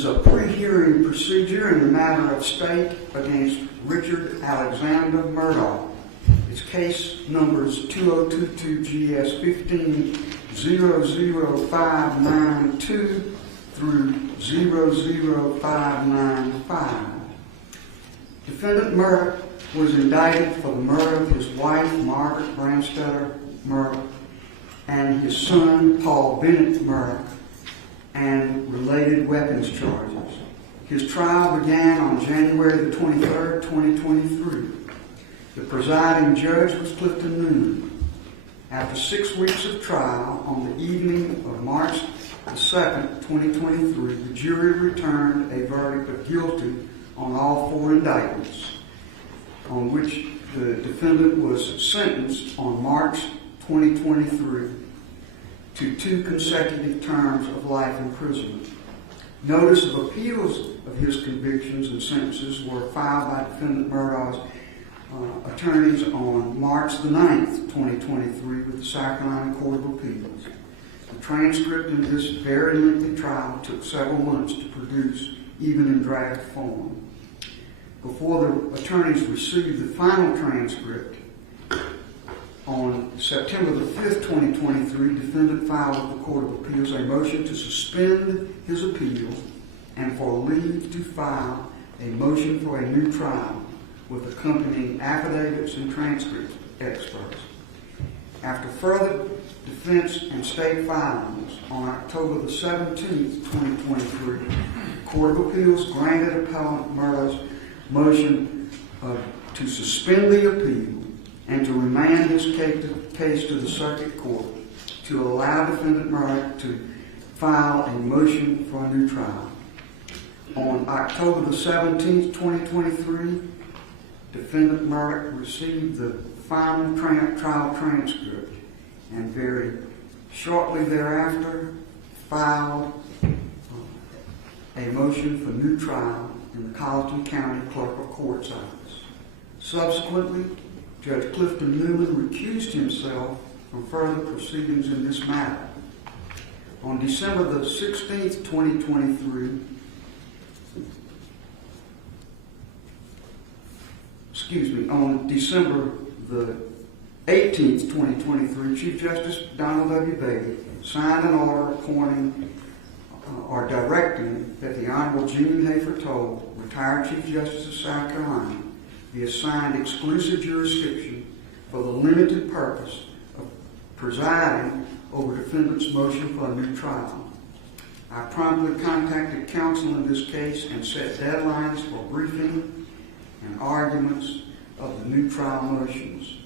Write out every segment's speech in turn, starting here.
is a pre-hearing procedure in the matter of State against Richard Alexander Murdaugh. It's case numbers 2022 GS 1500592 through 00595. Defendant Murdaugh was indicted for the murder of his wife, Margaret Branstetter Murdaugh, and his son, Paul Bennett Murdaugh, and related weapons charges. His trial began on January the 23rd, 2023. The presiding judge was Clifton Newman. After 6 weeks of trial, on the evening of March the 2nd, 2023, the jury returned a verdict of guilty on all 4 indictments, on which the defendant was sentenced on March 2023 to 2 consecutive terms of life imprisonment. Notice of appeals of his convictions and sentences were filed by Defendant Murdaugh's attorneys on March the 9th, 2023 with the South Carolina Court of Appeals. The transcript in this very lengthy trial took several months to produce, even in draft form. Before the attorneys received the final transcript, on September the 5th, 2023, defendant filed with the Court of Appeals a motion to suspend his appeal and for leave to file a motion for a new trial with accompanying affidavits and transcript experts. After further defense and state filings, on October the 17th, 2023, the Court of Appeals granted appellant Murdaugh's motion to suspend the appeal and to remand his case to the circuit court to allow defendant Murdaugh to file a motion for a new trial. On October the 17th, 2023, defendant Murdaugh received the final trial transcript and very shortly thereafter filed a motion for new trial in the Colleton County Clerk of Court's office. Subsequently, Judge Clifton Newman recused himself from further proceedings in this matter. On December the 16th, 2023, on December the 18th, 2023, Chief Justice Donald W. Beatty signed an order appointing or directing that the Honorable Jean Hafer Toll, retired Chief Justice of South Carolina, be assigned exclusive jurisdiction for the limited purpose of presiding over defendant's motion for a new trial. I promptly contacted counsel in this case and set deadlines for briefing and arguments of the new trial motions.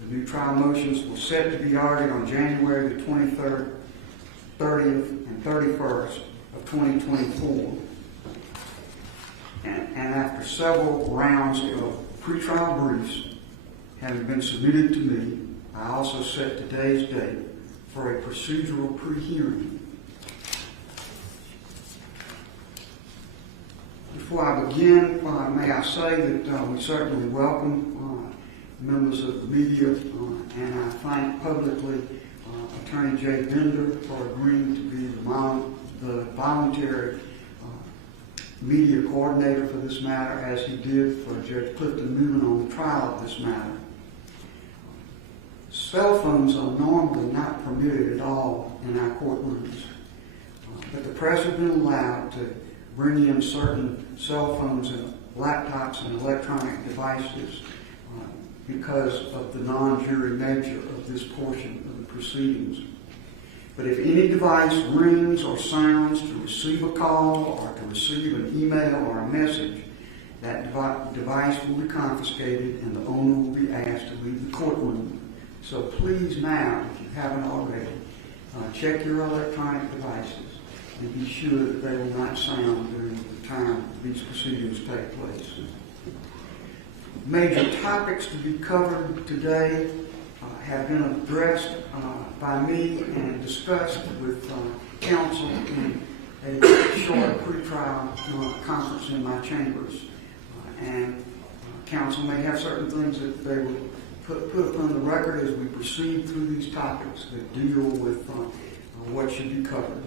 The new trial motions were set to be argued on January the 23rd, 30th, and 31st of 2024. And after several rounds of pretrial briefs having been submitted to me, I also set today's date for a procedural pre-hearing. Before I begin, may I say that we certainly welcome members of the media, and I thank publicly Attorney Jay Bender for agreeing to be the voluntary media coordinator for this matter, as he did for Judge Clifton Newman on the trial of this matter. Cell phones are normally not permitted at all in our courtrooms, but the press has been allowed to bring in certain cell phones and laptops and electronic devices because of the non-jury nature of this portion of the proceedings. But if any device rings or sounds to receive a call or to receive an email or a message, that device will be confiscated and the owner will be asked to leave the courtroom. So please now, if you haven't already, check your electronic devices and be sure that they will not sound during the time these proceedings take place. Major topics to be covered today have been addressed by me and discussed with counsel in a short pretrial conference in my chambers. And counsel may have certain things that they will put upon the record as we proceed through these topics that deal with what should be covered.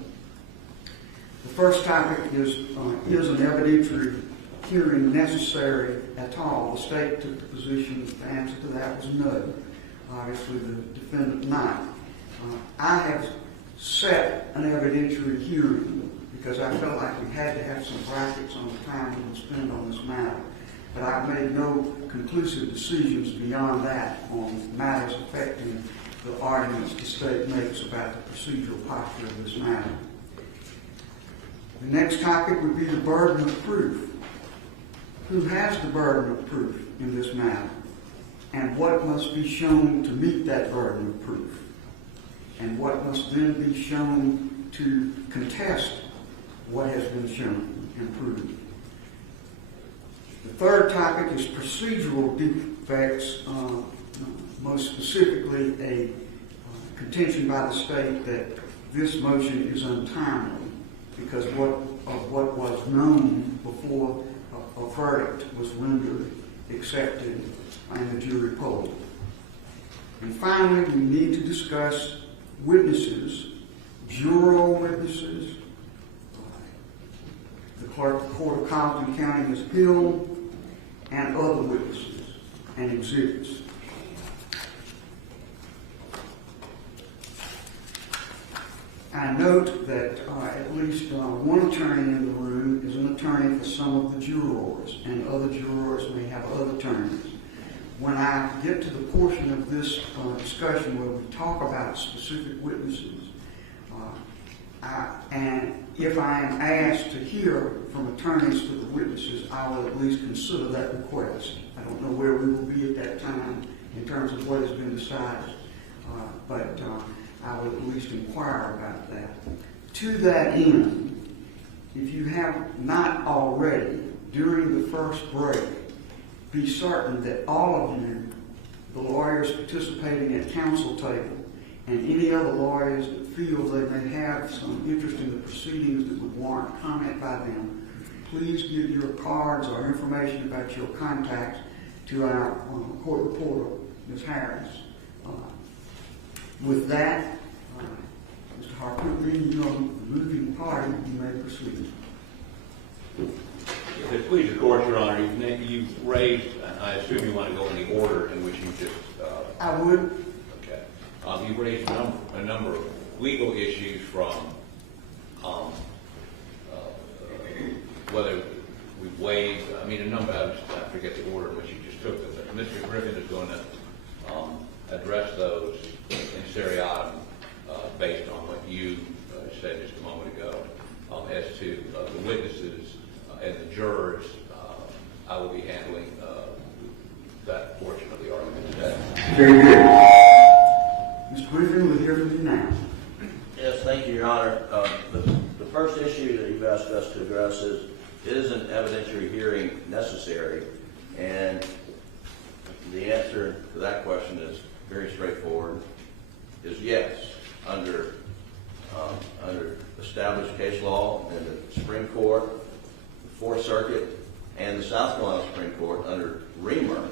The first topic is an evidentiary hearing necessary at all? The state took the position that the answer to that was no. Obviously, the defendant not. I have set an evidentiary hearing because I felt like we had to have some brackets on the time we would spend on this matter. But I've made no conclusive decisions beyond that on matters affecting the arguments the state makes about the procedural posture of this matter. The next topic would be the burden of proof. Who has the burden of proof in this matter? And what must be shown to meet that burden of proof? And what must then be shown to contest what has been shown and proved? The third topic is procedural defects, most specifically a contention by the state that this motion is untimely because of what was known before a verdict was rendered, accepted, and the jury polled. And finally, we need to discuss witnesses, juror witnesses, the clerk of the court of Charleston County, Ms. Hill, and other witnesses and exhibits. I note that at least one attorney in the room is an attorney for some of the jurors, and other jurors may have other attorneys. When I get to the portion of this discussion where we talk about specific witnesses, and if I am asked to hear from attorneys for the witnesses, I will at least consider that request. I don't know where we will be at that time in terms of what has been decided, but I will at least inquire about that. To that end, if you have not already, during the first break, be certain that all of you, the lawyers participating at counsel table, and any other lawyers that feel they may have some interest in the proceedings that would warrant comment by them, please give your cards or information about your contacts to our court reporter, Ms. Harris. With that, Mr. Harcourt, being you are the moving party, you may proceed. If it please the court, Your Honor, you've raised, I assume you want to go in the order in which you just... I would. Okay. You've raised a number of legal issues from whether we've waived, a number, I forget the order in which you just took them, but Mr. Griffin is going to address those in seriatim based on what you said just a moment ago as to the witnesses and the jurors. I will be handling that portion of the argument today. Very good. Mr. Griffin, we'll hear from you now. Yes, thank you, Your Honor. The first issue that you've asked us to address is an evidentiary hearing necessary? And the answer to that question is very straightforward, is yes, under established case law in the Supreme Court, the Fourth Circuit, and the South Carolina Supreme Court under Reamer.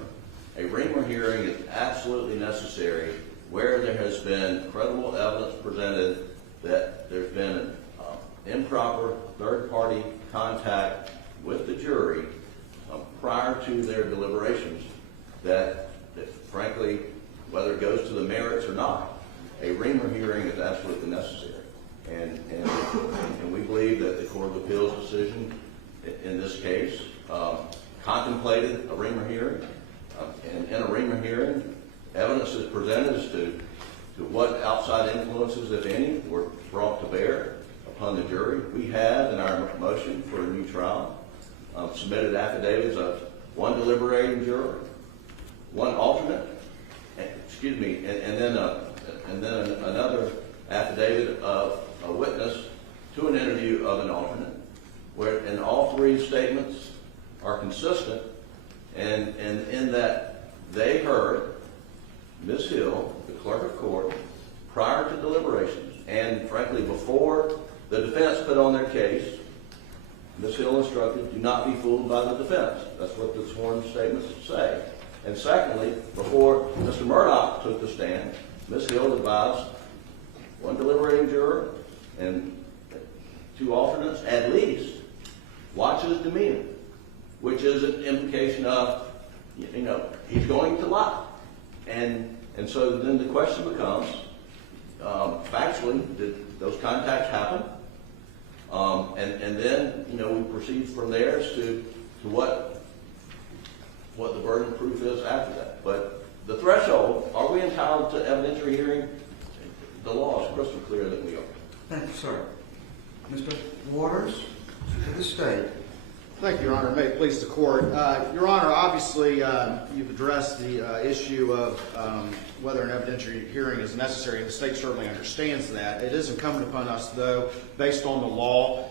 A Reamer hearing is absolutely necessary where there has been credible evidence presented that there's been an improper third-party contact with the jury prior to their deliberations that frankly, whether it goes to the merits or not, a Reamer hearing is absolutely necessary. And we believe that the Court of Appeals decision in this case contemplated a Reamer hearing. And in a Reamer hearing, evidence is presented as to what outside influences, if any, were brought to bear upon the jury. We have, in our motion for a new trial, submitted affidavits of one deliberating juror, one alternate, and then another affidavit of a witness to an interview of an alternate, and all three statements are consistent, and in that they heard Ms. Hill, the clerk of court, prior to deliberations, and frankly before the defense put on their case. Ms. Hill instructed, do not be fooled by the defense. That's what the sworn statements say. And secondly, before Mr. Murdaugh took the stand, Ms. Hill advised one deliberating juror and two alternates at least watch his demeanor, which is an implication of, he's going to lie. And so then the question becomes, factually, did those contacts happen? And then, we proceed from there as to what the burden of proof is after that. But the threshold, are we entitled to evidentiary hearing? The law is crystal clear that we are. Thank you, sir. Mr. Waters, to the state. Thank you, Your Honor. May it please the Court. Your Honor, obviously you've addressed the issue of whether an evidentiary hearing is necessary, and the state certainly understands that. It is incumbent upon us, though, based on the law,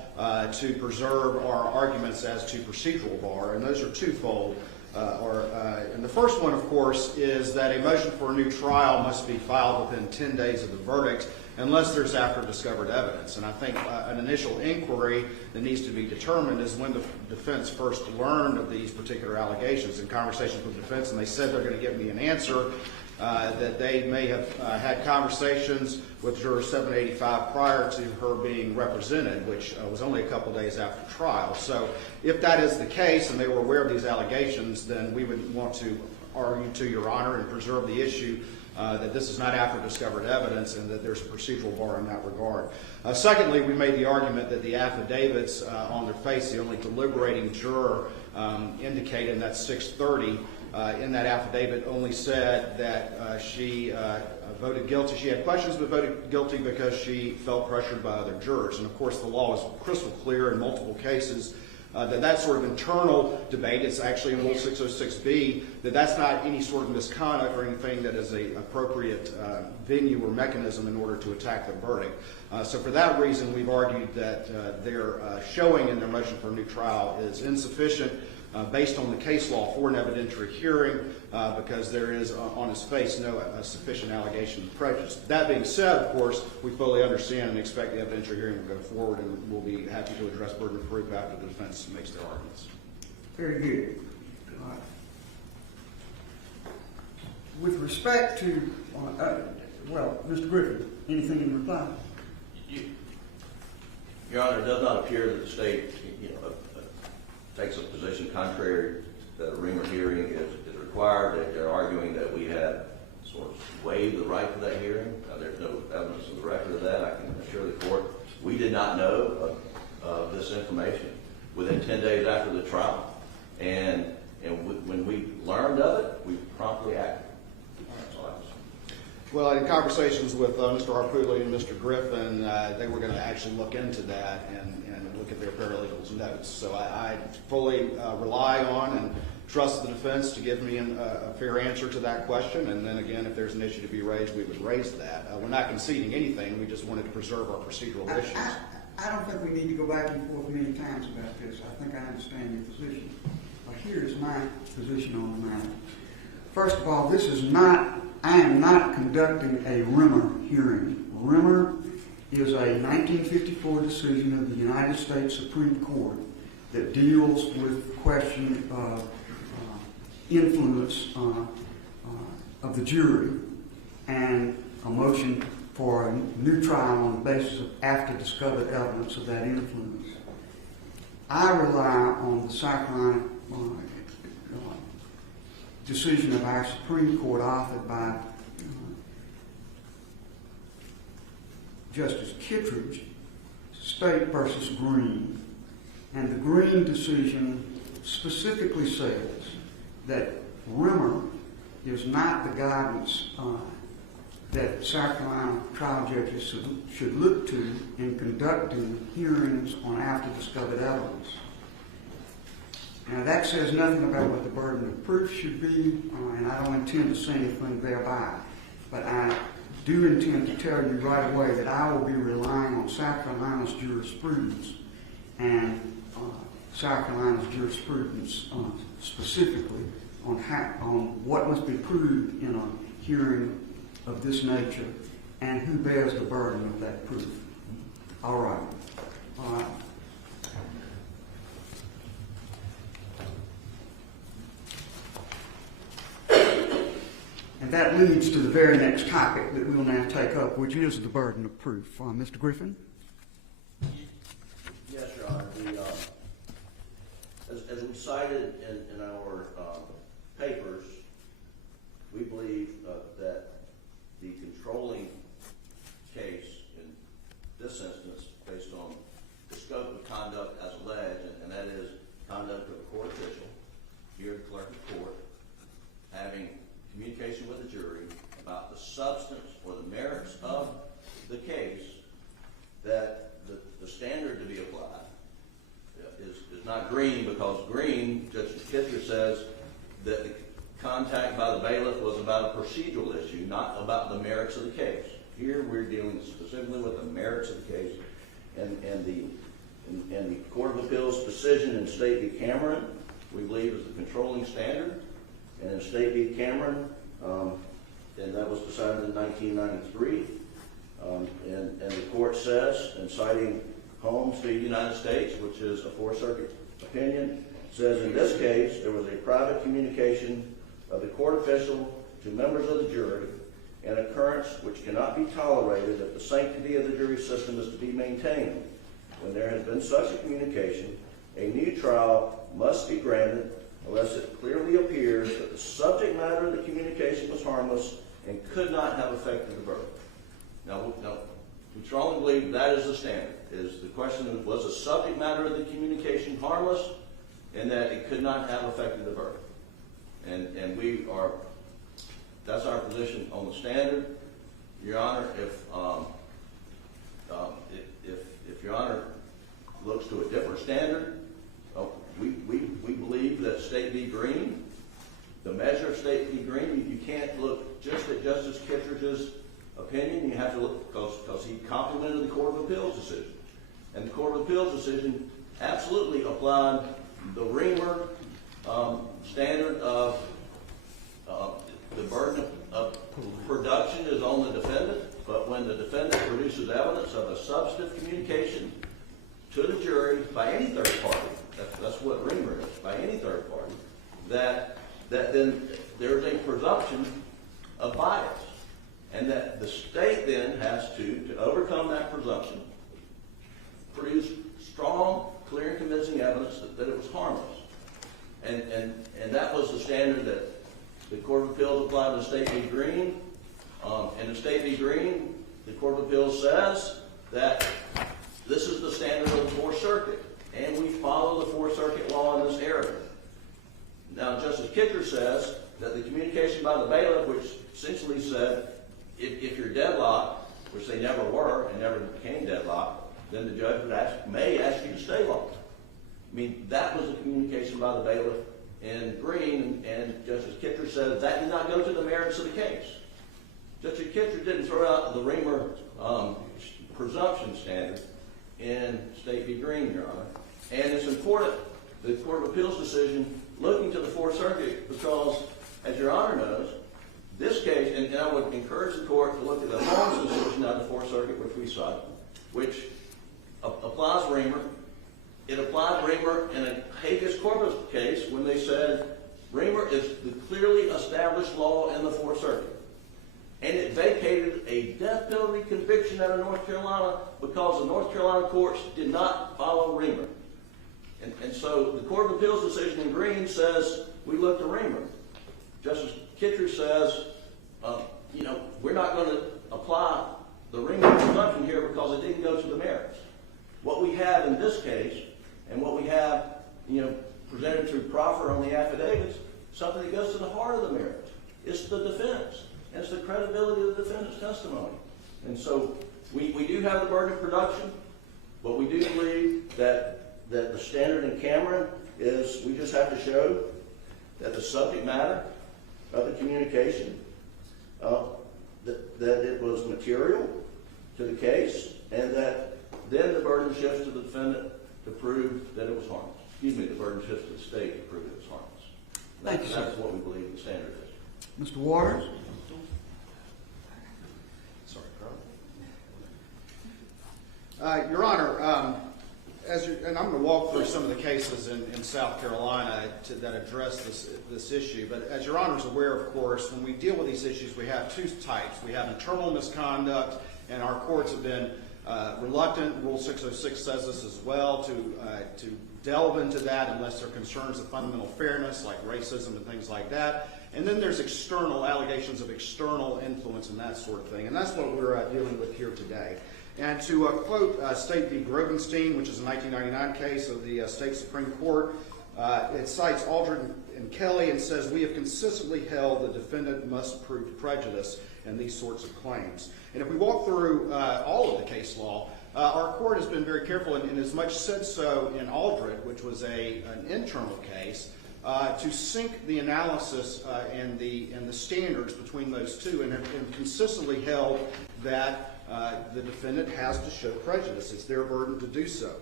to preserve our arguments as to procedural bar, and those are twofold. And the first one, of course, is that a motion for a new trial must be filed within 10 days of the verdict unless there's after-discovered evidence. And I think an initial inquiry that needs to be determined is when the defense first learned of these particular allegations. In conversations with the defense, and they said they're going to give me an answer, that they may have had conversations with Juror 785 prior to her being represented, which was only a couple days after trial. So if that is the case and they were aware of these allegations, then we would want to argue to Your Honor and preserve the issue that this is not after-discovered evidence and that there's a procedural bar in that regard. Secondly, we made the argument that the affidavits on their face, the only deliberating juror indicated, and that's 630, in that affidavit only said that she voted guilty. She had questions but voted guilty because she felt pressured by other jurors. And of course the law is crystal clear in multiple cases that sort of internal debate, it's actually in Rule 606B, that's not any sort of misconduct or anything that is an appropriate venue or mechanism in order to attack the verdict. So for that reason, we've argued that their showing in their motion for a new trial is insufficient based on the case law for an evidentiary hearing because there is on its face no sufficient allegation of prejudice. That being said, of course, we fully understand and expect the evidentiary hearing will go forward, and we'll be happy to address burden of proof after the defense makes their arguments. Very good. With respect to, Mr. Griffin, anything in reply? Your Honor, it does not appear that the state, takes a position contrary that a Reamer hearing is required. That they're arguing that we had sort of waived the right to that hearing. There's no evidence of the record of that. I can assure the court we did not know of this information within 10 days after the trial, and when we learned of it, we promptly acted. Well, in conversations with Mr. Arpulli and Mr. Griffin, they were going to actually look into that and look at their paralegals' notes. So I fully rely on and trust the defense to give me a fair answer to that question. And then again, if there's an issue to be raised, we would raise that. We're not conceding anything. We just wanted to preserve our procedural issues. I don't think we need to go back and forth many times about this. I think I understand your position. But here is my position on the matter. First of all, I am not conducting a Rimmer hearing. Rimmer is a 1954 decision of the United States Supreme Court that deals with the question of influence of the jury and a motion for a new trial on the basis of after-discovered evidence of that influence. I rely on the South Carolina decision of our Supreme Court authored by Justice Kittredge, State versus Green. And the Green decision specifically says that Rimmer is not the guidance that South Carolina trial judges should look to in conducting hearings on after-discovered evidence. Now, that says nothing about what the burden of proof should be, and I don't intend to say anything thereby. But I do intend to tell you right away that I will be relying on South Carolina's jurisprudence and South Carolina's jurisprudence specifically on what must be proved in a hearing of this nature and who bears the burden of that proof. All right. And that leads to the very next topic that we will now take up, which is the burden of proof. Mr. Griffin? As we cited in our papers, we believe that the controlling case in this instance, based on the scope of conduct as alleged, and that is conduct of a court official, here at the clerk of court, having communication with the jury about the substance or the merits of the case, that the standard to be applied is not Green, because Green, Justice Kitcher says that the contact by the bailiff was about a procedural issue, not about the merits of the case. Here we're dealing specifically with the merits of the case, and the Court of Appeals decision in State v. Cameron, we believe, is the controlling standard. And in State v. Cameron, and that was decided in 1993, and the court says, in citing Holmes v. United States, which is a Fourth Circuit opinion, says in this case there was a private communication of the court official to members of the jury, an occurrence which cannot be tolerated if the sanctity of the jury system is to be maintained. When there has been such a communication, a new trial must be granted unless it clearly appears that the subject matter of the communication was harmless and could not have affected the verdict. Now, we strongly believe that is the standard. Is the question of, was the subject matter of the communication harmless, and that it could not have affected the verdict. And we are, that's our position on the standard. Your Honor, if Your Honor looks to a different standard, we believe that State v. Green, the measure of State v. Green, you can't look just at Justice Kittredge's opinion. You have to look, because he complimented the Court of Appeals decision. And the Court of Appeals decision absolutely applied the Reamer standard of the burden of production is on the defendant, but when the defendant produces evidence of a substantive communication to the jury by any third party, that's what Reamer is, by any third party, that then there's a presumption of bias. And that the state then has to overcome that presumption, produce strong, clear, and convincing evidence that it was harmless. And that was the standard that the Court of Appeals applied to State v. Green. And in State v. Green, the Court of Appeals says that this is the standard of the Fourth Circuit, and we follow the Fourth Circuit law in this area. Now, Justice Kittredge says that the communication by the bailiff, which essentially said, if you're deadlocked, which they never were and never became deadlocked, then the judge may ask you to stay longer. I mean, that was the communication by the bailiff in Green, and Justice Kittredge said that did not go to the merits of the case. Justice Kittredge didn't throw out the Reamer presumption standard in State v. Green, Your Honor. And it's important, the Court of Appeals decision, looking to the Fourth Circuit, because, as Your Honor knows, this case, and I would encourage the Court to look at the Holmes decision out of the Fourth Circuit, which we cite, which applies Reamer. It applied Reamer in a habeas corpus case when they said Reamer is the clearly established law in the Fourth Circuit. And it vacated a death penalty conviction out of North Carolina because the North Carolina courts did not follow Reamer. And so the Court of Appeals decision in Green says we look to Reamer. Justice Kittredge says, we're not going to apply the Reamer presumption here because it didn't go to the merits. What we have in this case, and what we have, presented through proffer on the affidavits, something that goes to the heart of the merits. It's the defense, and it's the credibility of the defendant's testimony. And so we do have the burden of production, but we do believe that the standard in Cameron is we just have to show that the subject matter of the communication, that it was material to the case, and that then the burden shifts to the defendant to prove that it was harmless. Excuse me, the burden shifts to the state to prove it was harmless. Thank you, sir. That's what we believe the standard is. Mr. Waters? Sorry, Carl. Your Honor, and I'm going to walk through some of the cases in South Carolina that address this issue. But as Your Honor is aware, of course, when we deal with these issues, we have two types. We have internal misconduct, and our courts have been reluctant. Rule 606 says this as well, to delve into that unless there are concerns of fundamental fairness like racism and things like that. And then there's external allegations of external influence and that sort of thing. And that's what we're dealing with here today. And to quote State v. Grovenstein, which is a 1999 case of the State Supreme Court, it cites Aldred and Kelly and says, "We have consistently held the defendant must prove prejudice in these sorts of claims." And if we walk through all of the case law, our court has been very careful, and as much said so in Aldred, which was an internal case, to sync the analysis and the standards between those two, and have consistently held that the defendant has to show prejudice. It's their burden to do so.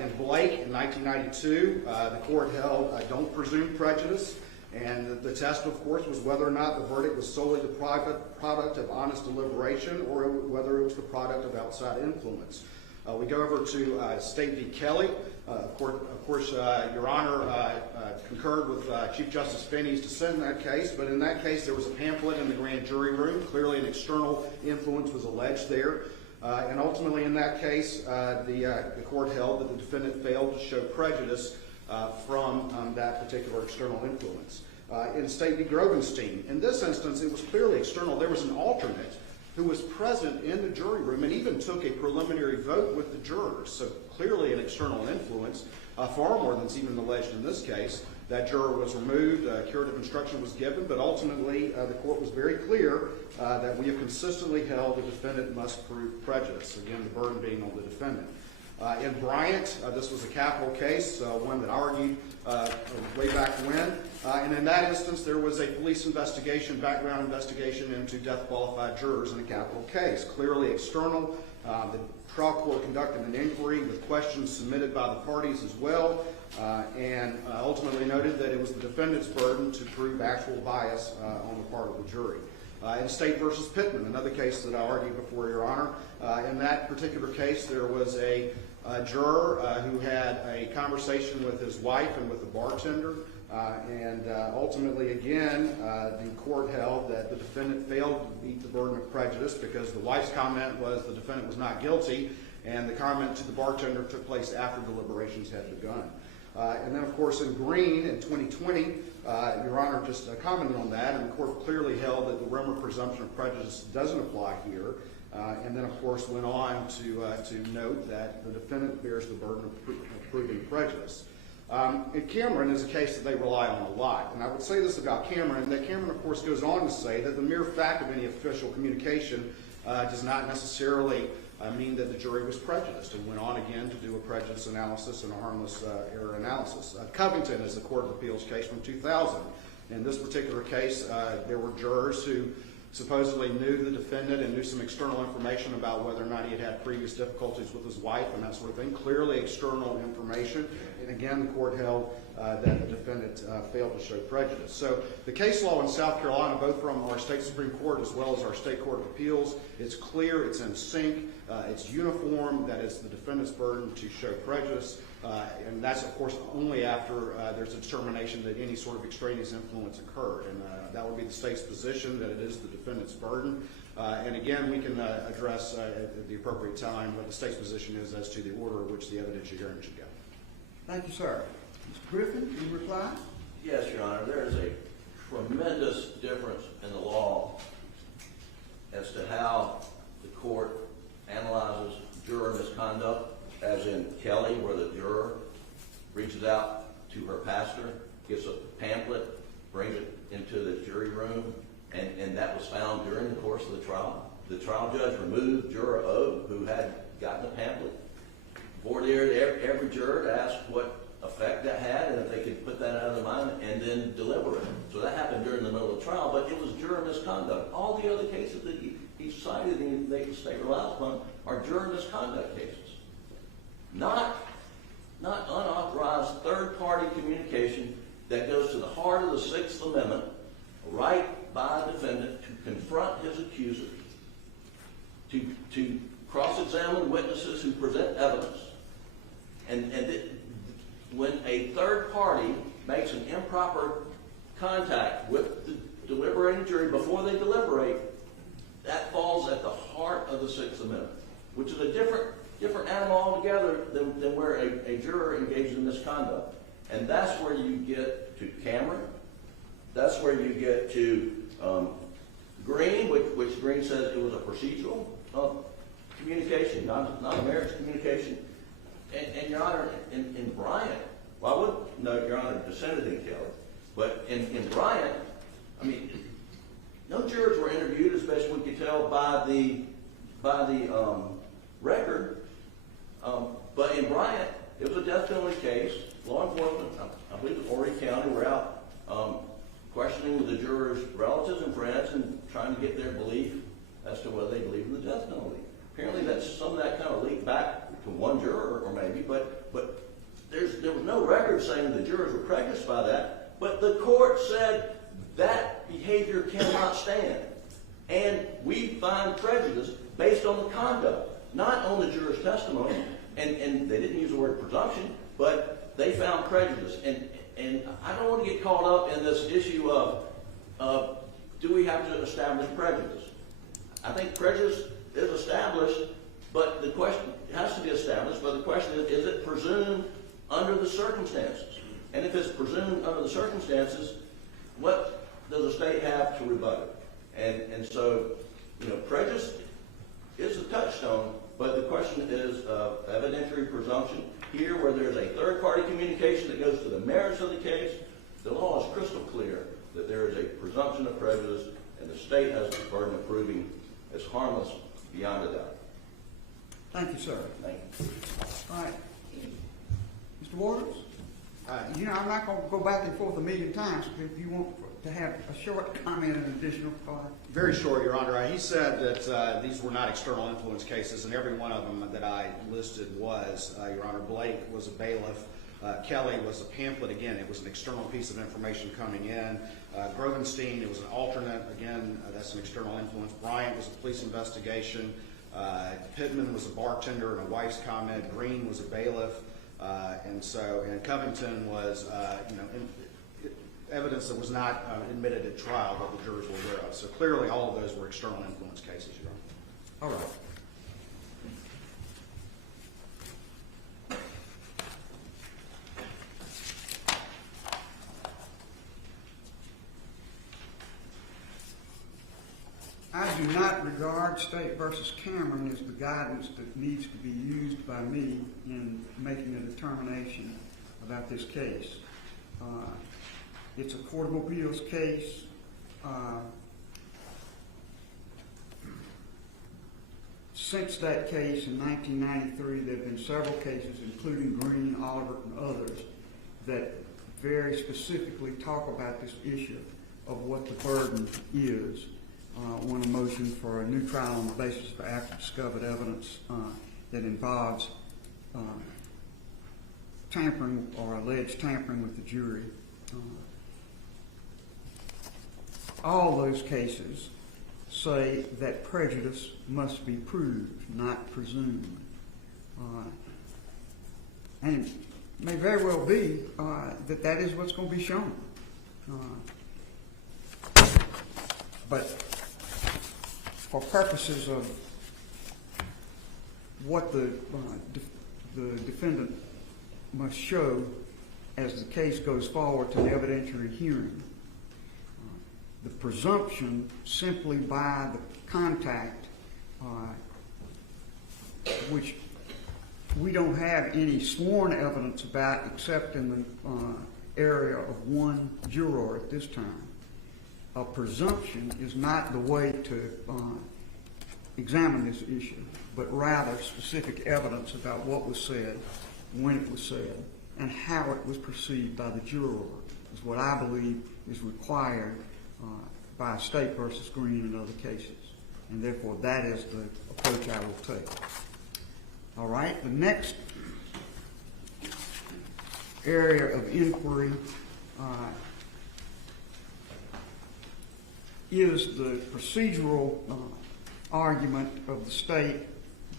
In Blake in 1992, the court held don't presume prejudice, and the test, of course, was whether or not the verdict was solely the product of honest deliberation or whether it was the product of outside influence. We go over to State v. Kelly. Of course, Your Honor concurred with Chief Justice Finney's dissent in that case, but in that case there was a pamphlet in the grand jury room. Clearly an external influence was alleged there. And ultimately in that case, the court held that the defendant failed to show prejudice from that particular external influence. In State v. Grovenstein, in this instance, it was clearly external. There was an alternate who was present in the jury room and even took a preliminary vote with the jurors. So clearly an external influence, far more than's even alleged in this case. That juror was removed, curative instruction was given, but ultimately the court was very clear that we have consistently held the defendant must prove prejudice, again, the burden being on the defendant. In Bryant, this was a capital case, one that argued way back when, and in that instance there was a police investigation, background investigation into death-qualified jurors in a capital case. Clearly external. The trial court conducted an inquiry with questions submitted by the parties as well, and ultimately noted that it was the defendant's burden to prove actual bias on the part of the jury. In State v. Pittman, another case that I argued before, Your Honor, in that particular case there was a juror who had a conversation with his wife and with the bartender, and ultimately again the court held that the defendant failed to meet the burden of prejudice because the wife's comment was the defendant was not guilty, and the comment to the bartender took place after deliberations had begun. And then, of course, in Green in 2020, Your Honor just commented on that, and the court clearly held that the Rimmer presumption of prejudice doesn't apply here, and then, of course, went on to note that the defendant bears the burden of proving prejudice. And Cameron is a case that they rely on a lot, and I would say this about Cameron, that Cameron, of course, goes on to say that the mere fact of any official communication does not necessarily mean that the jury was prejudiced, and went on again to do a prejudice analysis and a harmless error analysis. Covington is a Court of Appeals case from 2000. In this particular case, there were jurors who supposedly knew the defendant and knew some external information about whether or not he had had previous difficulties with his wife and that sort of thing. Clearly external information. And again, the court held that the defendant failed to show prejudice. So the case law in South Carolina, both from our state Supreme Court as well as our state Court of Appeals, it's clear, it's in sync, it's uniform, that it's the defendant's burden to show prejudice. And that's, of course, only after there's a determination that any sort of extraneous influence occurred. And that would be the state's position, that it is the defendant's burden. And again, we can address at the appropriate time what the state's position is as to the order in which the evidentiary hearing should go. Thank you, sir. Mr. Griffin, can you reply? Yes, Your Honor. There is a tremendous difference in the law as to how the court analyzes juror misconduct, as in Kelly, where the juror reaches out to her pastor, gets a pamphlet, brings it into the jury room, and that was found during the course of the trial. The trial judge removed juror O, who had gotten the pamphlet, voir dire every juror to ask what effect that had and if they could put that out of their mind and then deliberate. So that happened during the middle of the trial, but it was juror misconduct. All the other cases that he cited and the state relies upon are juror misconduct cases. Not unauthorized third-party communication that goes to the heart of the Sixth Amendment, right by a defendant to confront his accuser, to cross-examine witnesses who present evidence. When a third party makes an improper contact with the deliberating jury before they deliberate, that falls at the heart of the Sixth Amendment. which is a different animal altogether than where a juror engaged in misconduct. And that's where you get to Cameron. That's where you get to Green, which Green says it was a procedural communication, not a merits communication. And Your Honor, in Bryant, well, I would note, Your Honor, dissented in Kelly, but in Bryant, I mean, no jurors were interviewed, as best we could tell by the record. But in Bryant, it was a death penalty case. Law enforcement, I believe in Horry County, were out questioning the jurors' relatives and friends and trying to get their belief as to whether they believe in the death penalty. Apparently, some of that kind of leaked back to one juror, or maybe, but there was no record saying the jurors were prejudiced by that. But the court said that behavior cannot stand, and we find prejudice based on the conduct, not on the juror's testimony. And they didn't use the word presumption, but they found prejudice. And I don't want to get caught up in this issue of do we have to establish prejudice? I think prejudice is established, but the question has to be established. But the question is it presumed under the circumstances? And if it's presumed under the circumstances, what does the state have to rebut it? And so, prejudice is a touchstone, but the question is evidentiary presumption. Here, where there's a third-party communication that goes to the merits of the case, the law is crystal clear that there is a presumption of prejudice, and the state has the burden of proving it's harmless beyond a doubt. Thank you, sir. Thank you. All right. Mr. Waters? I'm not going to go back and forth a million times. If you want to have a short comment and additional thought. Very short, Your Honor. He said that these were not external influence cases, and every one of them that I listed was. Your Honor, Blake was a bailiff. Kelly was a pamphlet. Again, it was an external piece of information coming in. Grovenstein, it was an alternate. Again, that's an external influence. Bryant was a police investigation. Pittman was a bartender and a wife's comment. Green was a bailiff. And Covington was, evidence that was not admitted at trial that the jurors were aware of. So clearly all of those were external influence cases, Your Honor. All right. I do not regard State versus Cameron as the guidance that needs to be used by me in making a determination about this case. It's a Court of Appeals case. Since that case in 1993, there have been several cases, including Green, Oliver, and others, that very specifically talk about this issue of what the burden is when a motion for a new trial on the basis of after discovered evidence that involves tampering or alleged tampering with the jury. All those cases say that prejudice must be proved, not presumed. And it may very well be that is what's going to be shown. But for purposes of what the defendant must show as the case goes forward to the evidentiary hearing, the presumption simply by the contact, which we don't have any sworn evidence about except in the area of one juror at this time. A presumption is not the way to examine this issue, but rather specific evidence about what was said, when it was said, and how it was perceived by the juror is what I believe is required by State versus Green and other cases. And therefore, that is the approach I will take. All right, the next area of inquiry is the procedural argument of the state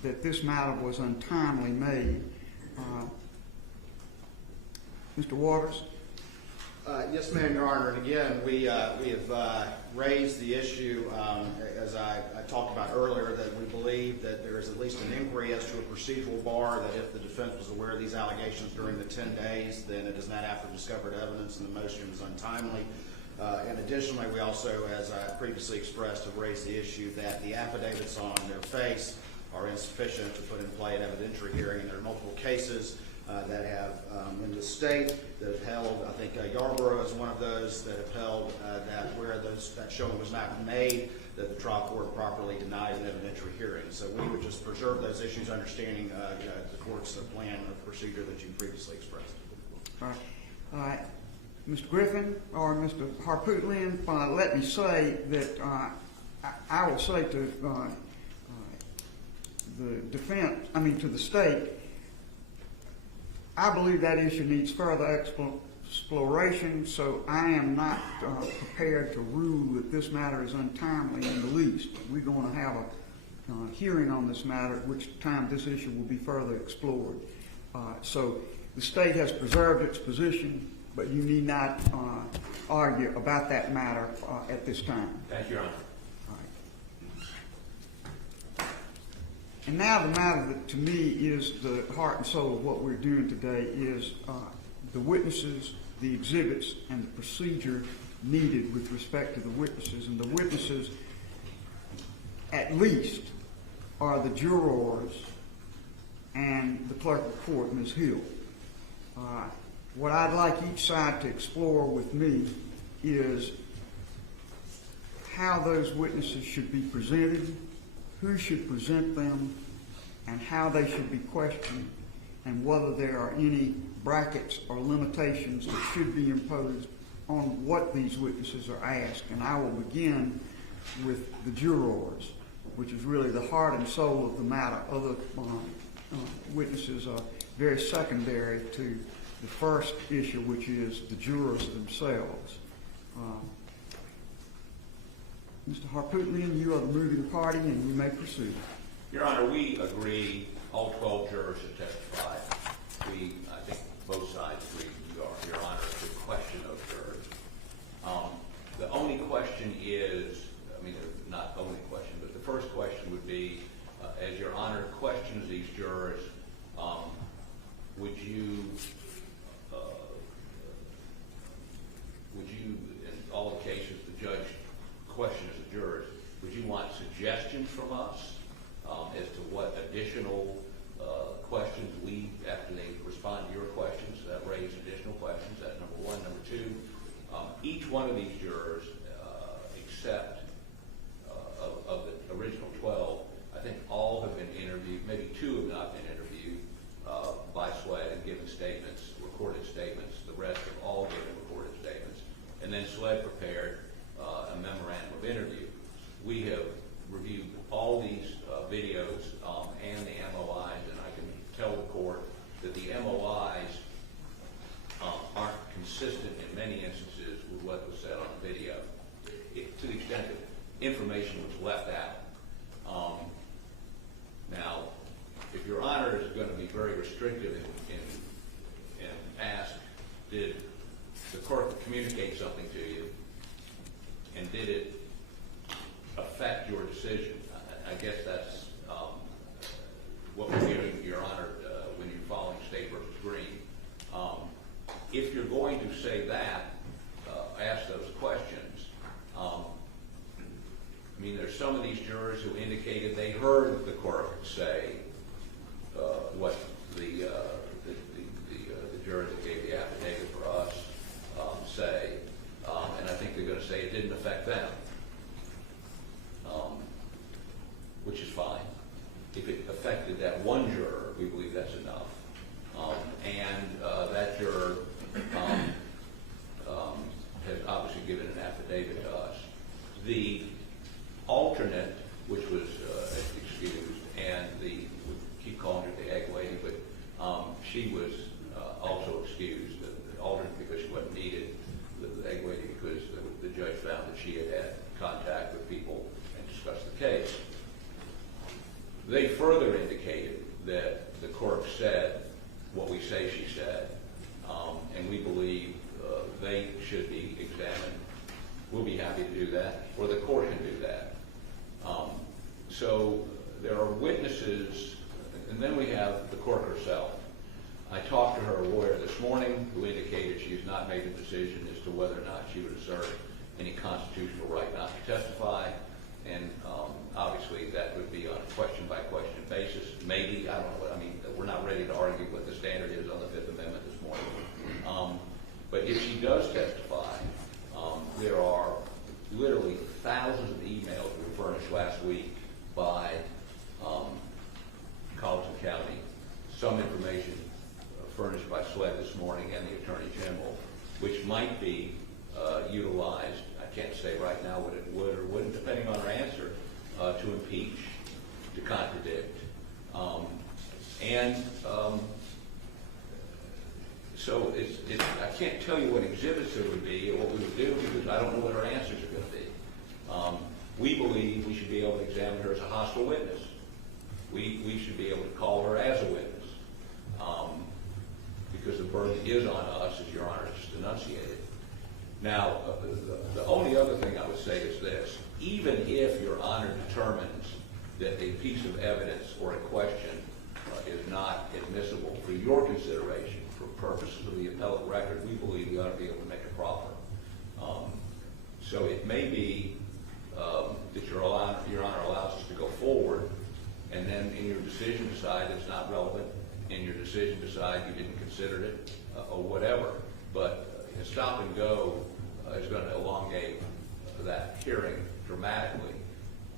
that this matter was untimely made. Mr. Waters? Yes, ma'am, Your Honor. And again, we have raised the issue, as I talked about earlier, that we believe that there is at least an inquiry as to a procedural bar, that if the defense was aware of these allegations during the 10 days, then it is not after discovered evidence and the motion is untimely. And additionally, we also, as I previously expressed, have raised the issue that the affidavits on their face are insufficient to put in play an evidentiary hearing, and there are multiple cases that have in the state that have held, I think Yarborough is one of those that have held that where that showing was not made, that the trial court properly denied an evidentiary hearing. So we would just preserve those issues, understanding the court's plan of procedure that you previously expressed. All right. Mr. Griffin or Mr. Harpootlian, let me say that I will say to the defense, to the state, I believe that issue needs further exploration, so I am not prepared to rule that this matter is untimely in the least. We're going to have a hearing on this matter, at which time this issue will be further explored. So the state has preserved its position, but you need not argue about that matter at this time. Thank you, Your Honor. All right. And now the matter that to me is the heart and soul of what we're doing today is the witnesses, the exhibits, and the procedure needed with respect to the witnesses. And the witnesses, at least, are the jurors and the clerk of court, Ms. Hill. What I'd like each side to explore with me is how those witnesses should be presented, who should present them, and how they should be questioned, and whether there are any brackets or limitations that should be imposed on what these witnesses are asked. And I will begin with the jurors, which is really the heart and soul of the matter. Other witnesses are very secondary to the first issue, which is the jurors themselves. Mr. Harpootlian, you are the moving party, and you may proceed. Your Honor, we agree all 12 jurors should testify. I think both sides agree, Your Honor, to question those jurors. The only question is, not only question, but the first question would be, as Your Honor questions these jurors, would you, in all the cases the judge questions the jurors, would you want suggestions from us as to what additional questions after they respond to your questions, that raise additional questions? That's number one. Number two, each one of these jurors, except of the original 12, I think all have been interviewed, maybe two have not been interviewed by SWED and given statements, recorded statements. The rest have all given recorded statements. And then SWED prepared a memorandum of interview. We have reviewed all these videos and the MOIs, and I can tell the court that the MOIs aren't consistent in many instances with what was said on the video, to the extent that information was left out. Now, if Your Honor is going to be very restrictive and ask, did the court communicate something to you, and did it affect your decision? I guess that's what we're hearing, Your Honor, when you're following State v. Green. If you're going to say that, ask those questions. There's some of these jurors who indicated they heard the court say what the juror that gave the affidavit for us say, and I think they're going to say it didn't affect them, which is fine. If it affected that one juror, we believe that's enough. And that juror has obviously given an affidavit to us. The alternate, which was excused, and we keep calling her the egg lady, but she was also excused, the alternate because she wasn't needed, the egg lady because the judge found that she had contact with people and discussed the case. They further indicated that the court said what we say she said, and we believe they we have the court herself. I talked to her lawyer this morning, who indicated she has not made a decision as to whether or not she would assert any constitutional right not to testify, and obviously that would be on a question-by-question basis. Maybe, I don't know, I mean, we're not ready to argue what the standard is on the Fifth Amendment this morning. But if she does testify, there are literally thousands of emails we furnished last week by Charleston County, some information furnished by SLED this morning and the Attorney General, which might be utilized, I can't say right now what it would or wouldn't, depending on her answer, to impeach, to contradict. So I can't tell you what exhibits there would be or what we would do because I don't know what her answers are going to be. We believe we should be able to examine her as a hostile witness. We should be able to call her as a witness because the burden is on us, as Your Honor just enunciated. Now, the only other thing I would say is this. Even if Your Honor determines that a piece of evidence or a question is not admissible for your consideration, for purposes of the appellate record, we believe we ought to be able to make it proper. So it may be that Your Honor allows us to go forward, and then in your decision decide it's not relevant, in your decision decide you didn't consider it, or whatever. But stop and go is going to elongate that hearing dramatically.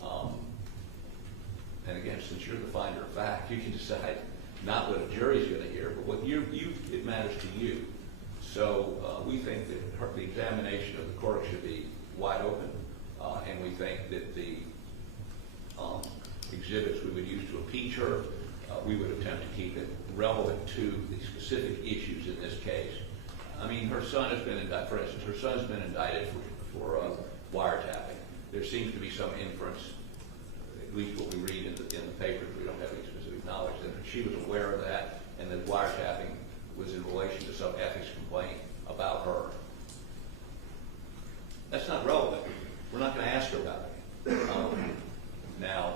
And again, since you're the finder of fact, you can decide not what a jury's going to hear, but what it matters to you. So we think that the examination of the court should be wide open, and we think that the exhibits we would use to impeach her, we would attempt to keep it relevant to the specific issues in this case. I mean, her son has been indicted, for instance, her son's been indicted for wiretapping. There seems to be some inference, at least what we read in the papers, we don't have any specific knowledge, that she was aware of that and that wiretapping was in relation to some ethics complaint about her. That's not relevant. We're not going to ask her about it. Now,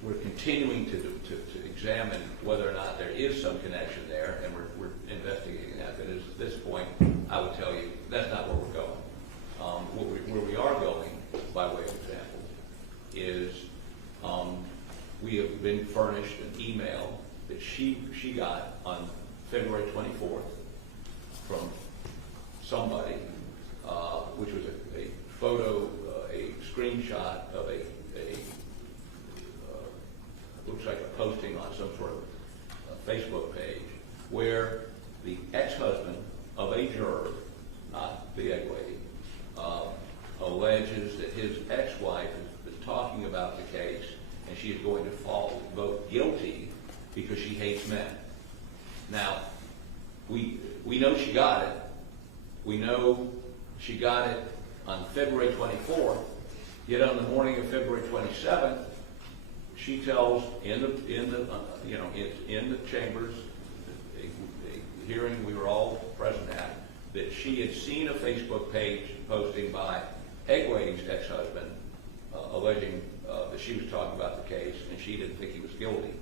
we're continuing to examine whether or not there is some connection there, and we're investigating that. But at this point, I would tell you that's not where we're going. Where we are going, by way of example, is we have been furnished an email that she got on February 24th from somebody, which was a photo, a screenshot of looks like a posting on some sort of Facebook page, where the ex-husband of a juror, not the egg lady, alleges that his ex-wife has been talking about the case and she is going to vote guilty because she hates men. Now, we know she got it. We know she got it on February 24th, yet on the morning of February 27th, she tells in the chambers, a hearing we were all present at, that she had seen a Facebook page posting by Egg Lady's ex-husband alleging that she was talking about the case and she didn't think he was guilty.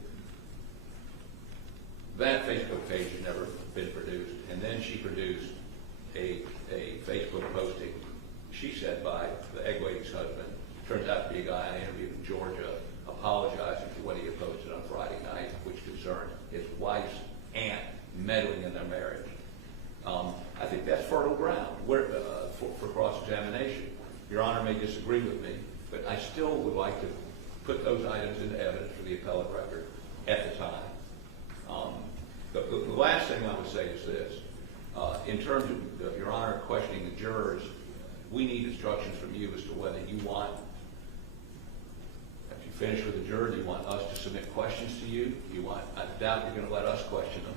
That Facebook page had never been produced, and then she produced a Facebook posting, she said, by the Egg Lady's husband. Turns out to be a guy I interviewed in Georgia, apologizing for what he had posted on Friday night, which concerned his wife's aunt meddling in their marriage. I think that's fertile ground for cross-examination. Your Honor may disagree with me, but I still would like to put those items into evidence for the appellate record at the time. The last thing I would say is this. In terms of Your Honor questioning the jurors, we need instructions from you as to whether you want, after you finish with the juror, do you want us to submit questions to you? I doubt you're going to let us question them.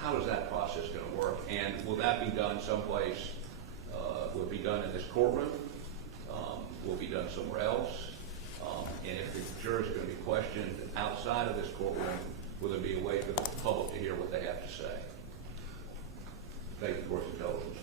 How is that process going to work? And will that be done someplace? Will it be done in this courtroom? Will it be done somewhere else? And if the jurors are going to be questioned outside of this courtroom, will there be a way for the public to hear what they have to say? Thank you for your intelligence.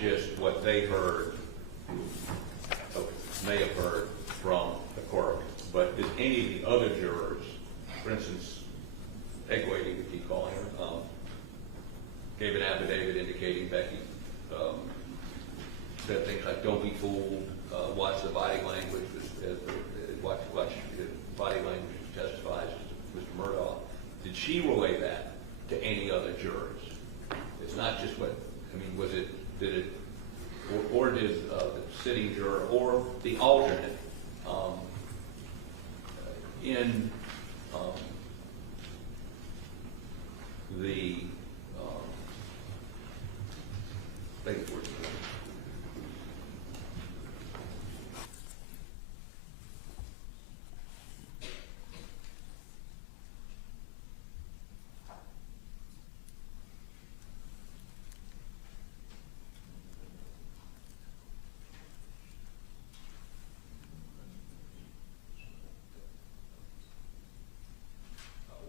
just what they heard, may have heard from the court, but did any of the other jurors, for instance, Egway, we keep calling her, gave an affidavit indicating Becky said things like, don't be fooled, watch the body language, watch body language testifies to Mr. Murdaugh. Did she relay that to any other jurors? It's not just what, I mean, was it, did it, or did the sitting juror or the alternate in the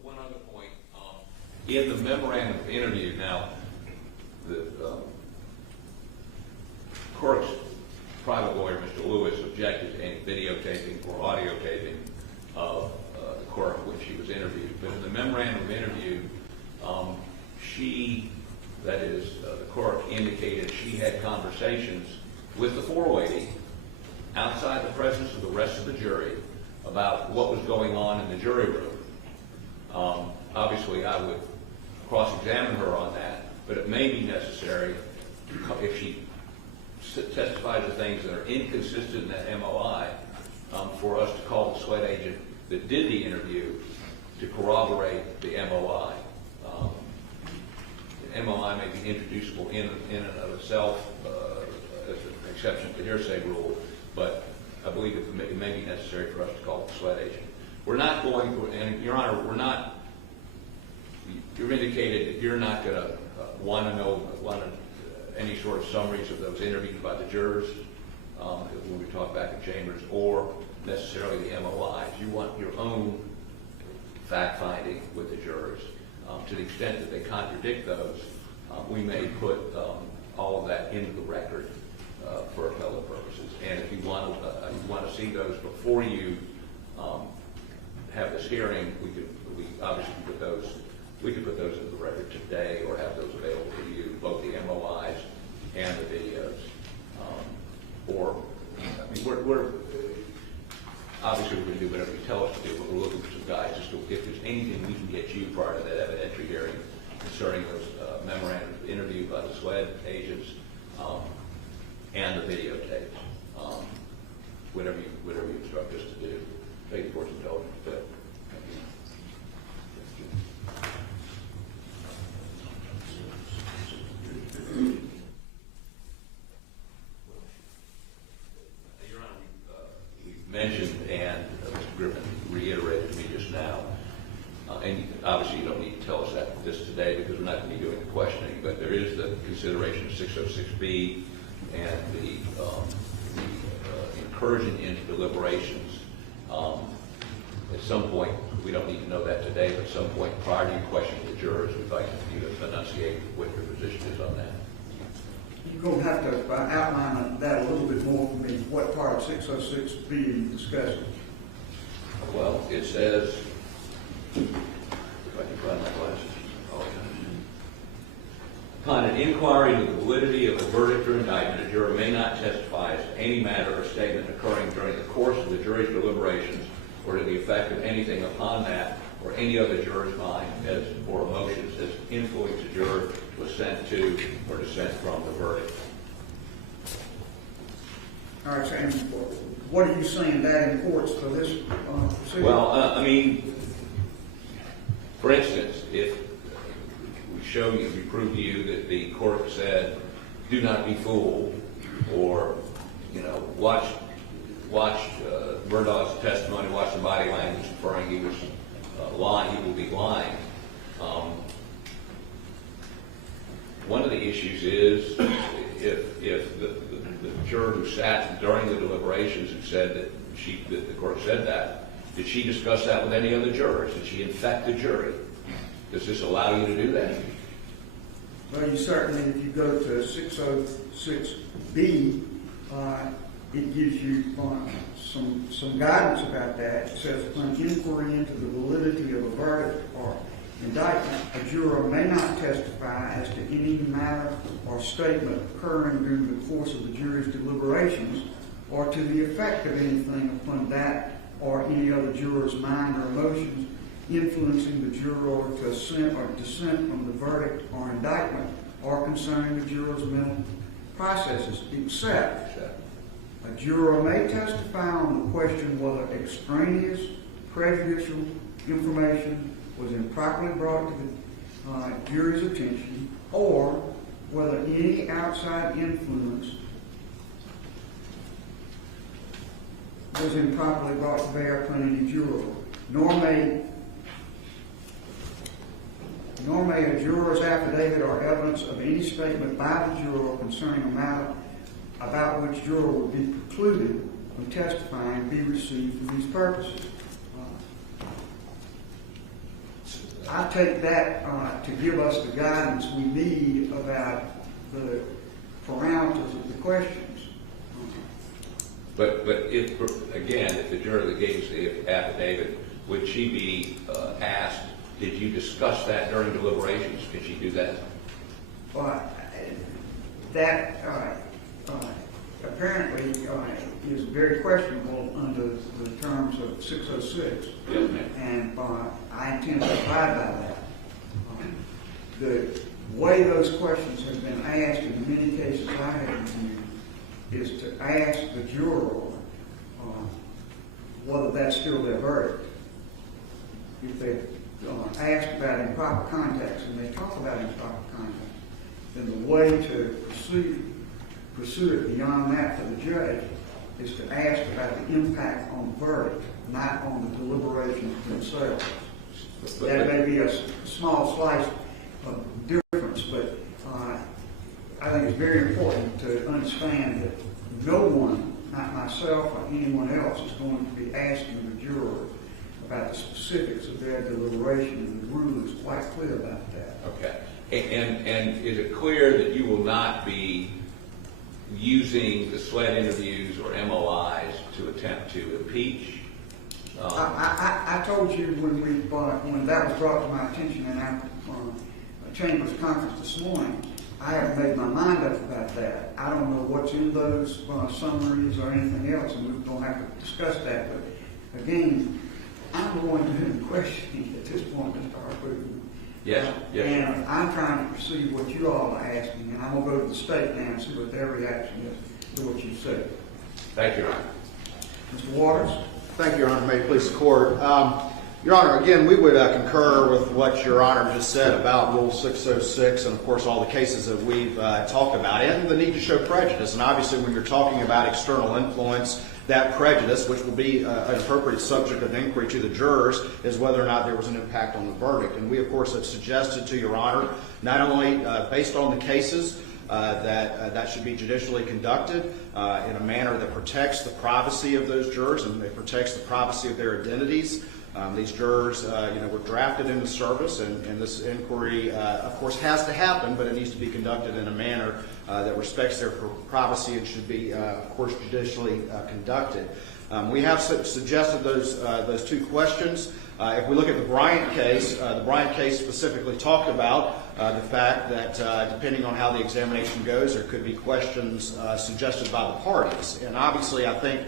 one other point, in the memorandum of interview, now, the court's private lawyer, Mr. Lewis, objected to any videotaping or audio taping of the court when she was interviewed. But in the memorandum of interview, she, that is, the court indicated she had conversations with the forewady outside the presence of the rest of the jury about what was going on in the jury room. Obviously, I would cross-examine her on that, but it may be necessary if she testifies to things that are inconsistent in that MOI for us to call the SWED agent that did the interview to corroborate the MOI. The MOI may be introducible in and of itself as an exception to the hearsay rule, but I believe it may be necessary for us to call the SWED agent. We're not going to, and Your Honor, we're not, you've indicated that you're not going to want to know any sort of summaries of those interviews by the jurors when we talk back in chambers, or necessarily the MOIs. You want your own fact-finding with the jurors. To the extent that they contradict those, we may put all of that into the record for appellate purposes. And if you want to see those before you have this hearing, we obviously put those. We could put those into the record today, or have those available to you, both the MOIs and the videos. I mean, we're obviously we're going to do whatever you tell us to do, but we're looking for some guides as to if there's anything we can get you prior to that evidentiary hearing concerning those memorandums of interview by the SWED agents and the videotapes. Whatever you instruct us to do. Thank you for your indulgence. Your Honor, we've mentioned, and Mr. Griffin reiterated to me just now, and obviously you don't need to tell us this today because we're not going to be doing the questioning, but there is the consideration of 606B and the incursion into deliberations. At some point, we don't need to know that today, but at some point prior to you questioning the jurors, we'd like you to enunciate what your position is on that. You're going to have to outline that a little bit more for me. What part of 606B are you discussing? Well, it says, if I can find my glasses. Upon an inquiry into the validity of the verdict or indictment, a juror may not testify as to any matter or statement occurring during the course of the jury's deliberations or to the effect of anything upon that or any other juror's mind as or emotions as influence a juror to assent to or dissent from the verdict. All right, so and what are you saying that in courts for this proceeding? Well, I mean, for instance, if we show you, we prove to you that the court said, do not be fooled, or, you know, watch Murdaugh's testimony, watch the body language inferring he was lying, he will be lying. One of the issues is if the juror who sat during the deliberations and said that the court said that, did she discuss that with any other jurors? Did she infect the jury? Does this allow you to do that? Well, you certainly, if you go to 606B, it gives you some guidance about that. It says, upon inquiry into the validity of a verdict or indictment, a juror may not testify as to any matter or statement occurring during the course of the jury's deliberations or to the effect of anything upon that or any other juror's mind or emotions influencing the juror to assent or dissent from the verdict or indictment or concerning the juror's mental processes, except a juror may testify on the question whether extraneous, prejudicial information was improperly brought to the jury's attention or whether any outside influence was improperly brought to bear upon any juror, nor may a juror's affidavit or evidence of any statement by the juror concerning a matter about which juror would be precluded from testifying be received for these purposes. I take that to give us the guidance we need about the parameters of the questions. But if, again, if the juror that gave us the affidavit, would she be asked, did you discuss that during deliberations? Could she do that? That apparently is very questionable under the terms of 606. Yes, ma'am. And I intend to abide by that. The way those questions have been asked in many cases I have reviewed is to ask the juror whether that's still their verdict. If they asked about improper context and they talk about improper context, then the way to pursue it beyond that for the judge is to ask about the impact on the verdict, not on the deliberations themselves. That may be a small slice of difference, but I think it's very important to understand that no one, not myself or anyone else, is going to be asking the juror about the specifics of their deliberation, and the rule is quite clear about that. Okay. And is it clear that you will not be using the SLED interviews or MOIs to attempt to impeach? I told you when that was brought to my attention in our Chamber's conference this morning, I haven't made my mind up about that. I don't know what's in those summaries or anything else, and we're going to have to discuss that. But again, I'm the one doing the questioning at this point, Mr. Harper. Yes. Yes. And I'm trying to perceive what you all are asking, and I'm going to go to the state now and see what their reaction is to what you said. Thank you, Your Honor. Mr. Waters? Thank you, Your Honor. May it please the court. Your Honor, again, we would concur with what Your Honor just said about Rule 606 and, of course, all the cases that we've talked about, and the need to show prejudice. And obviously, when you're talking about external influence, that prejudice, which will be an appropriate subject of inquiry to the jurors, is whether or not there was an impact on the verdict. And we, of course, have suggested to Your Honor, not only based on the cases, that should be judicially conducted in a manner that protects the privacy of those jurors and that protects the privacy of their identities. These jurors, were drafted into service, and this inquiry, of course, has to happen, but it needs to be conducted in a manner that respects their privacy and should be, of course, judicially conducted. We have suggested those two questions. If we look at the Bryant case specifically talked about the fact that depending on how the examination goes, there could be questions suggested by the parties. And obviously, I think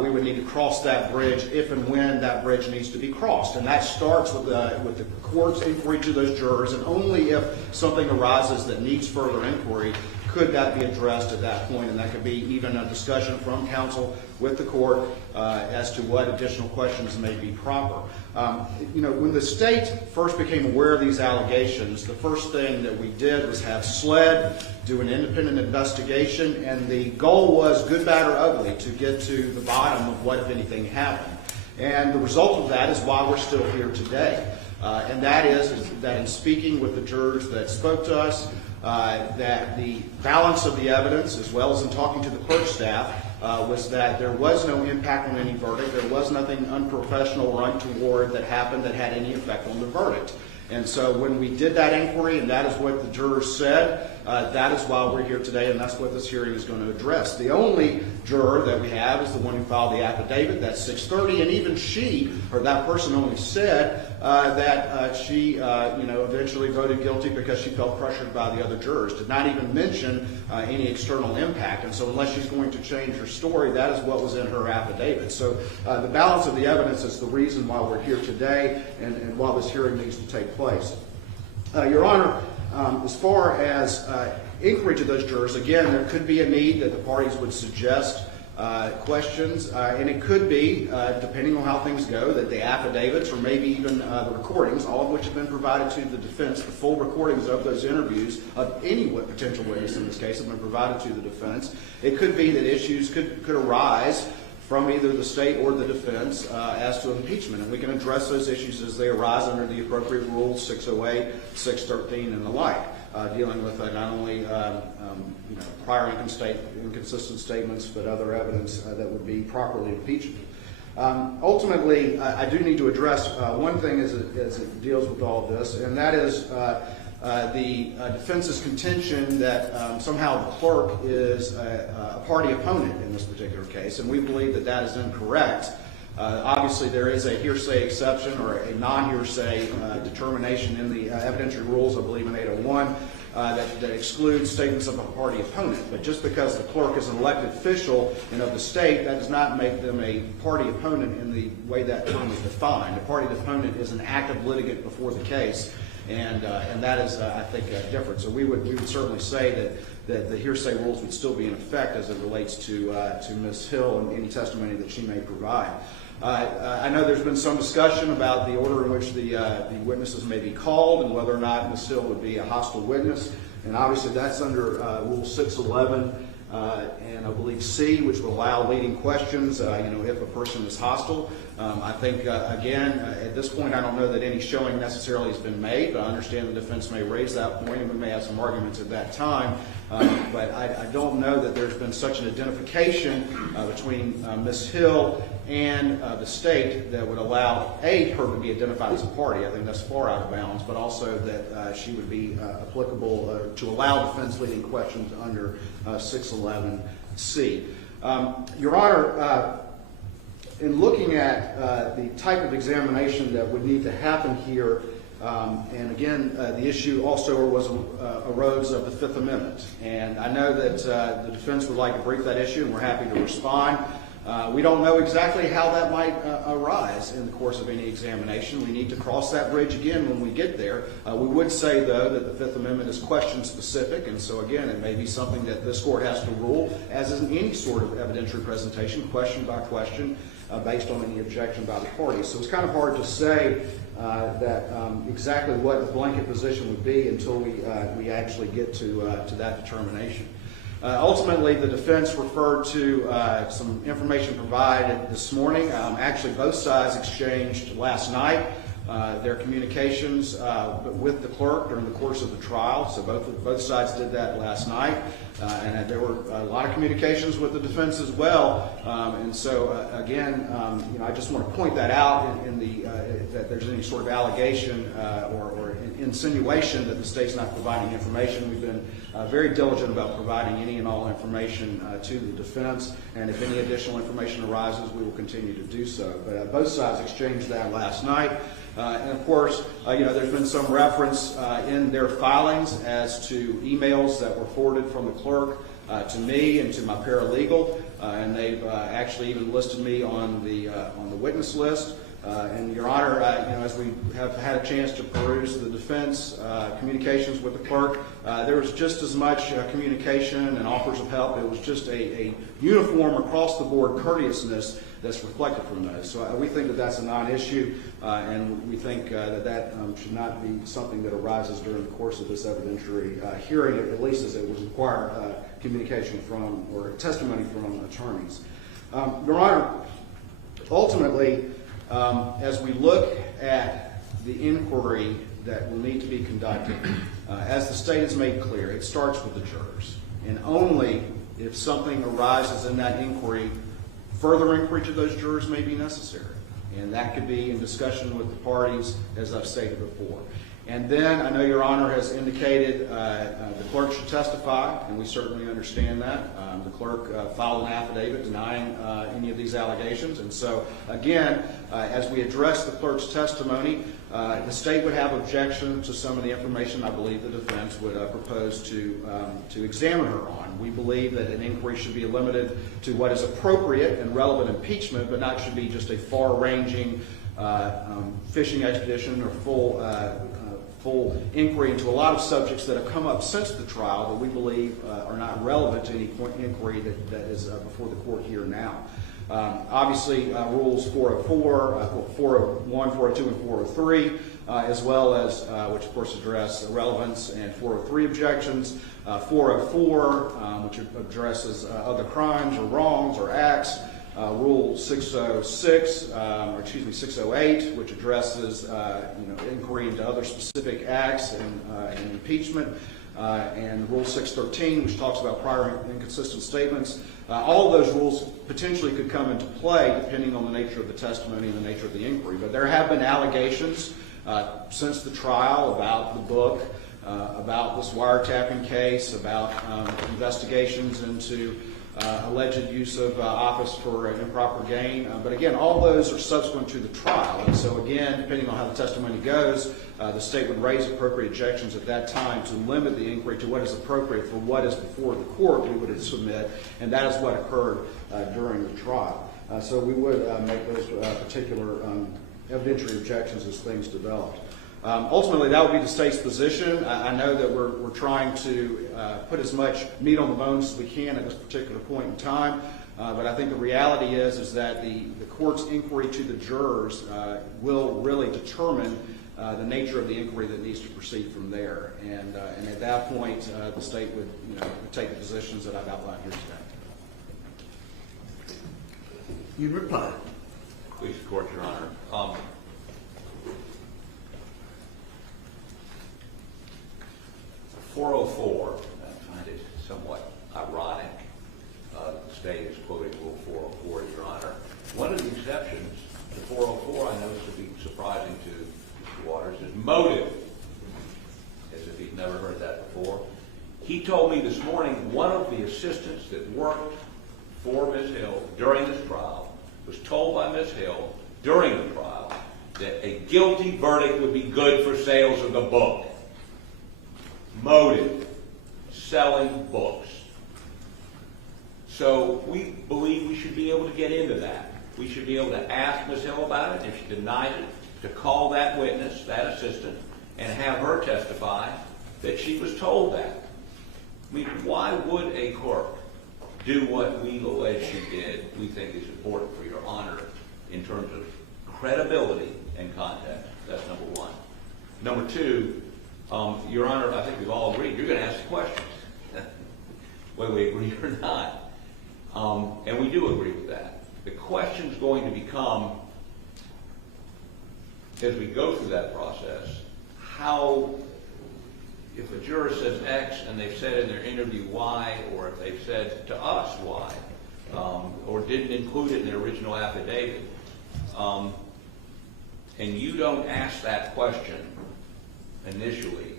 we would need to cross that bridge if and when that bridge needs to be crossed. And that starts with the court's inquiry to those jurors, and only if something arises that needs further inquiry could that be addressed at that point. And that could be even a discussion from counsel with the court as to what additional questions may be proper. When the state first became aware of these allegations, the first thing that we did was have SLED do an independent investigation, and the goal was, good, bad, or ugly, to get to the bottom of what, if anything, happened. And the result of that is why we're still here today. And that is that in speaking with the jurors that spoke to us, that the balance of the evidence, as well as in talking to the clerk staff, was that there was no impact on any verdict. There was nothing unprofessional or untoward that happened that had any effect on the verdict. And so when we did that inquiry, and that is what the jurors said, that is why we're here today, and that's what this hearing is going to address. The only juror that we have is the one who filed the affidavit. That's 630, and even she, or that person, only said that she, eventually voted guilty because she felt pressured by the other jurors. Did not even mention any external impact. And so, unless she's going to change her story, that is what was in her affidavit. So, the balance of the evidence is the reason why we're here today, and why this hearing needs to take place. Your Honor, as far as inquiry to those jurors, again, there could be a need that the parties would suggest questions, and it could be, depending on how things go, that the affidavits or maybe even the recordings, all of which have been provided to the defense, the full recordings of those interviews of any potential witness in this case have been provided to the defense. It could be that issues could arise from either the state or the defense as to impeachment, and we can address those issues as they arise under the appropriate rules, 608, 613, and the like, dealing with not only prior inconsistent statements, but other evidence that would be properly impeachable. Ultimately, I do need to address one thing as it deals with all of this, and that is the defense's contention that somehow the clerk is a party opponent in this particular case, and we believe that that is incorrect. Obviously, there is a hearsay exception or a non-hearsay determination in the evidentiary rules, I believe in 801, that excludes statements of a party opponent. But just because the clerk is an elected official and of the state, that does not make them a party opponent in the way that term is defined. A party opponent is an active litigant before the case, and that is, I think, different. So we would certainly say that the hearsay rules would still be in effect as it relates to Ms. Hill and any testimony that she may provide. I know there's been some discussion about the order in which the witnesses may be called and whether or not Ms. Hill would be a hostile witness. And obviously that's under Rule 611 and I believe C, which will allow leading questions, if a person is hostile. I think, again, at this point, I don't know that any showing necessarily has been made, but I understand the defense may raise that point and we may have some arguments at that time. But I don't know that there's been such an identification between Ms. Hill and the state that would allow, A, her to be identified as a party. I think that's far out of bounds, but also that she would be applicable to allow defense leading questions under 611C. Your Honor, in looking at the type of examination that would need to happen here, and again, the issue also arose of the Fifth Amendment. And I know that the defense would like to brief that issue, and we're happy to respond. We don't know exactly how that might arise in the course of any examination. We need to cross that bridge again when we get there. We would say, though, that the Fifth Amendment is question-specific, and so, again, it may be something that this Court has to rule, as is in any sort of evidentiary presentation, question by question, based on any objection by the parties. So it's kind of hard to say that exactly what the blanket position would be until we actually get to that determination. Ultimately, the defense referred to some information provided this morning. Actually, both sides exchanged last night their communications with the clerk during the course of the trial. So both sides did that last night. And there were a lot of communications with the defense as well. And so, again, I just want to point that out that there's any sort of allegation or insinuation that the state's not providing information. We've been very diligent about providing any and all information to the defense. And if any additional information arises, we will continue to do so. But both sides exchanged that last night. And of course, there's been some reference in their filings as to emails that were forwarded from the clerk to me and to my paralegal, and they've actually even listed me on the witness list. And Your Honor, as we have had a chance to peruse the defense communications with the clerk, there was just as much communication and offers of help. It was just a uniform across-the-board courteousness that's reflected from those. So we think that that's a non-issue, and we think that should not be something that arises during the course of this evidentiary hearing, at least as it would require communication from or testimony from attorneys. Your Honor, ultimately, as we look at the inquiry that will need to be conducted, as the state has made clear, it starts with the jurors. And only if something arises in that inquiry, further inquiry to those jurors may be necessary. And that could be in discussion with the parties, as I've stated before. And then I know Your Honor has indicated the clerk should testify, and we certainly understand that. The clerk filed an affidavit denying any of these allegations. And so, again, as we address the clerk's testimony, the state would have objection to some of the information I believe the defense would propose to examine her on. We believe that an inquiry should be limited to what is appropriate and relevant impeachment, but not should be just a far-ranging fishing expedition or full inquiry into a lot of subjects that have come up since the trial that we believe are not relevant to any inquiry that is before the court here now. Obviously, rules 404, 401, 402, and 403, as well as, which of course address relevance, and 403 objections, 404, which addresses other crimes or wrongs or acts, Rule 606, or excuse me, 608, which addresses inquiry into other specific acts and impeachment, and Rule 613, which talks about prior inconsistent statements. All of those rules potentially could come into play depending on the nature of the testimony and the nature of the inquiry. But there have been allegations since the trial about the book, about this wiretapping case, about investigations into alleged use of office for an improper gain. But again, all those are subsequent to the trial. And so again, depending on how the testimony goes, the state would raise appropriate objections at that time to limit the inquiry to what is appropriate for what is before the court we would submit, and that is what occurred during the trial. So we would make those particular evidentiary objections as things developed. Ultimately, that would be the state's position. I know that we're trying to put as much meat on the bones as we can at this particular point in time, but I think the reality is that the court's inquiry to the jurors will really determine the nature of the inquiry that needs to proceed from there. And at that point, the state would take the positions that I've outlined here today. You reply. Please, Court, Your Honor. 404, I find it somewhat ironic. The state is quoting Rule 404, Your Honor. One of the exceptions to 404, I know this would be surprising to Mr. Waters, is motive, as if he'd never heard that before. He told me this morning one of the assistants that worked for Ms. Hill during this trial was told by Ms. Hill during the trial that a guilty verdict would be good for sales of the book. Motive, selling books. So we believe we should be able to get into that. We should be able to ask Ms. Hill about it. If she denied it, to call that witness, that assistant, and have her testify that she was told that. I mean, why would a clerk do what we allege she did? We think is important for Your Honor in terms of credibility and context. That's number one. Number two, Your Honor, I think we've all agreed, you're going to ask the questions, whether we agree or not. And we do agree with that. The question's going to become, as we go through that process, how, if a juror says X and they've said in their interview Y, or if they've said to us Y, or didn't include it in their original affidavit, and you don't ask that question initially,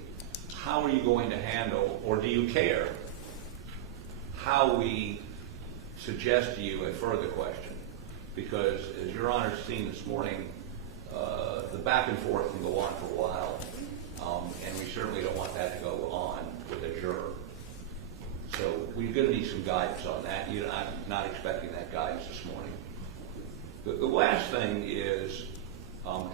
how are you going to handle, or do you care, how we suggest to you a further question? Because, as Your Honor's seen this morning, the back and forth can go on for a while, and we certainly don't want that to go on with a juror. So we're going to need some guidance on that. I'm not expecting that guidance this morning. The last thing is,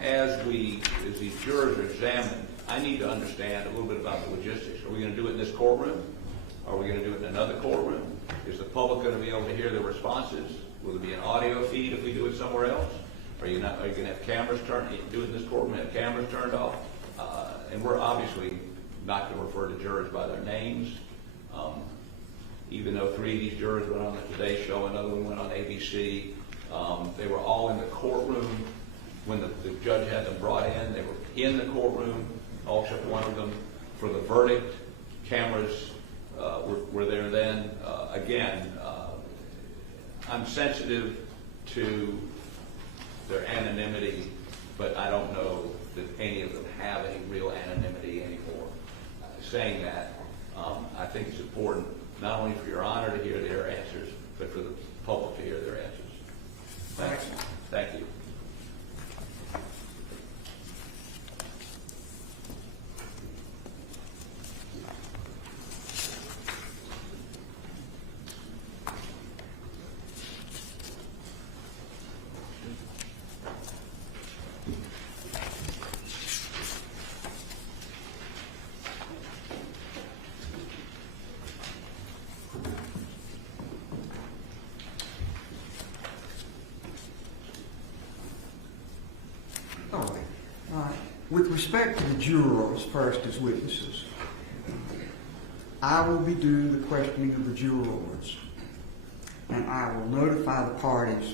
as these jurors are examined, I need to understand a little bit about the logistics. Are we going to do it in this courtroom? Are we going to do it in another courtroom? Is the public going to be able to hear the responses? Will there be an audio feed if we do it somewhere else? Are you going to have cameras turned? Do it in this courtroom and have cameras turned off? And we're obviously not going to refer to jurors by their names. Even though 3 of these jurors went on the Today Show, another one went on ABC. They were all in the courtroom when the judge had them brought in. They were in the courtroom, all except one of them, for the verdict. Cameras were there then. Again, I'm sensitive to their anonymity but I don't know that any of them have any real anonymity anymore. Saying that, I think it's important not only for Your Honor to hear their answers, but for the public to hear their answers. Thanks. Thank you. With respect to the jurors first as witnesses, I will be doing the questioning of the jurors, and I will notify the parties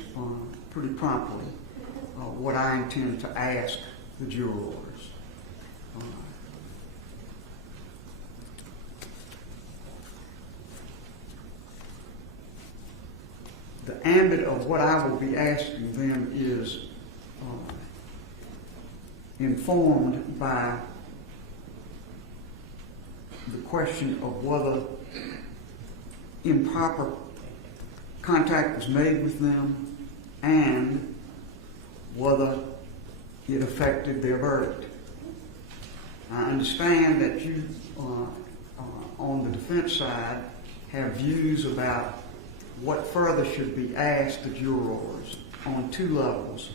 pretty promptly what I intend to ask the jurors. The ambit of what I will be asking them is informed by the question of whether improper contact was made with them and whether it affected their verdict. I understand that you, on the defense side, have views about what further should be asked the jurors on two levels.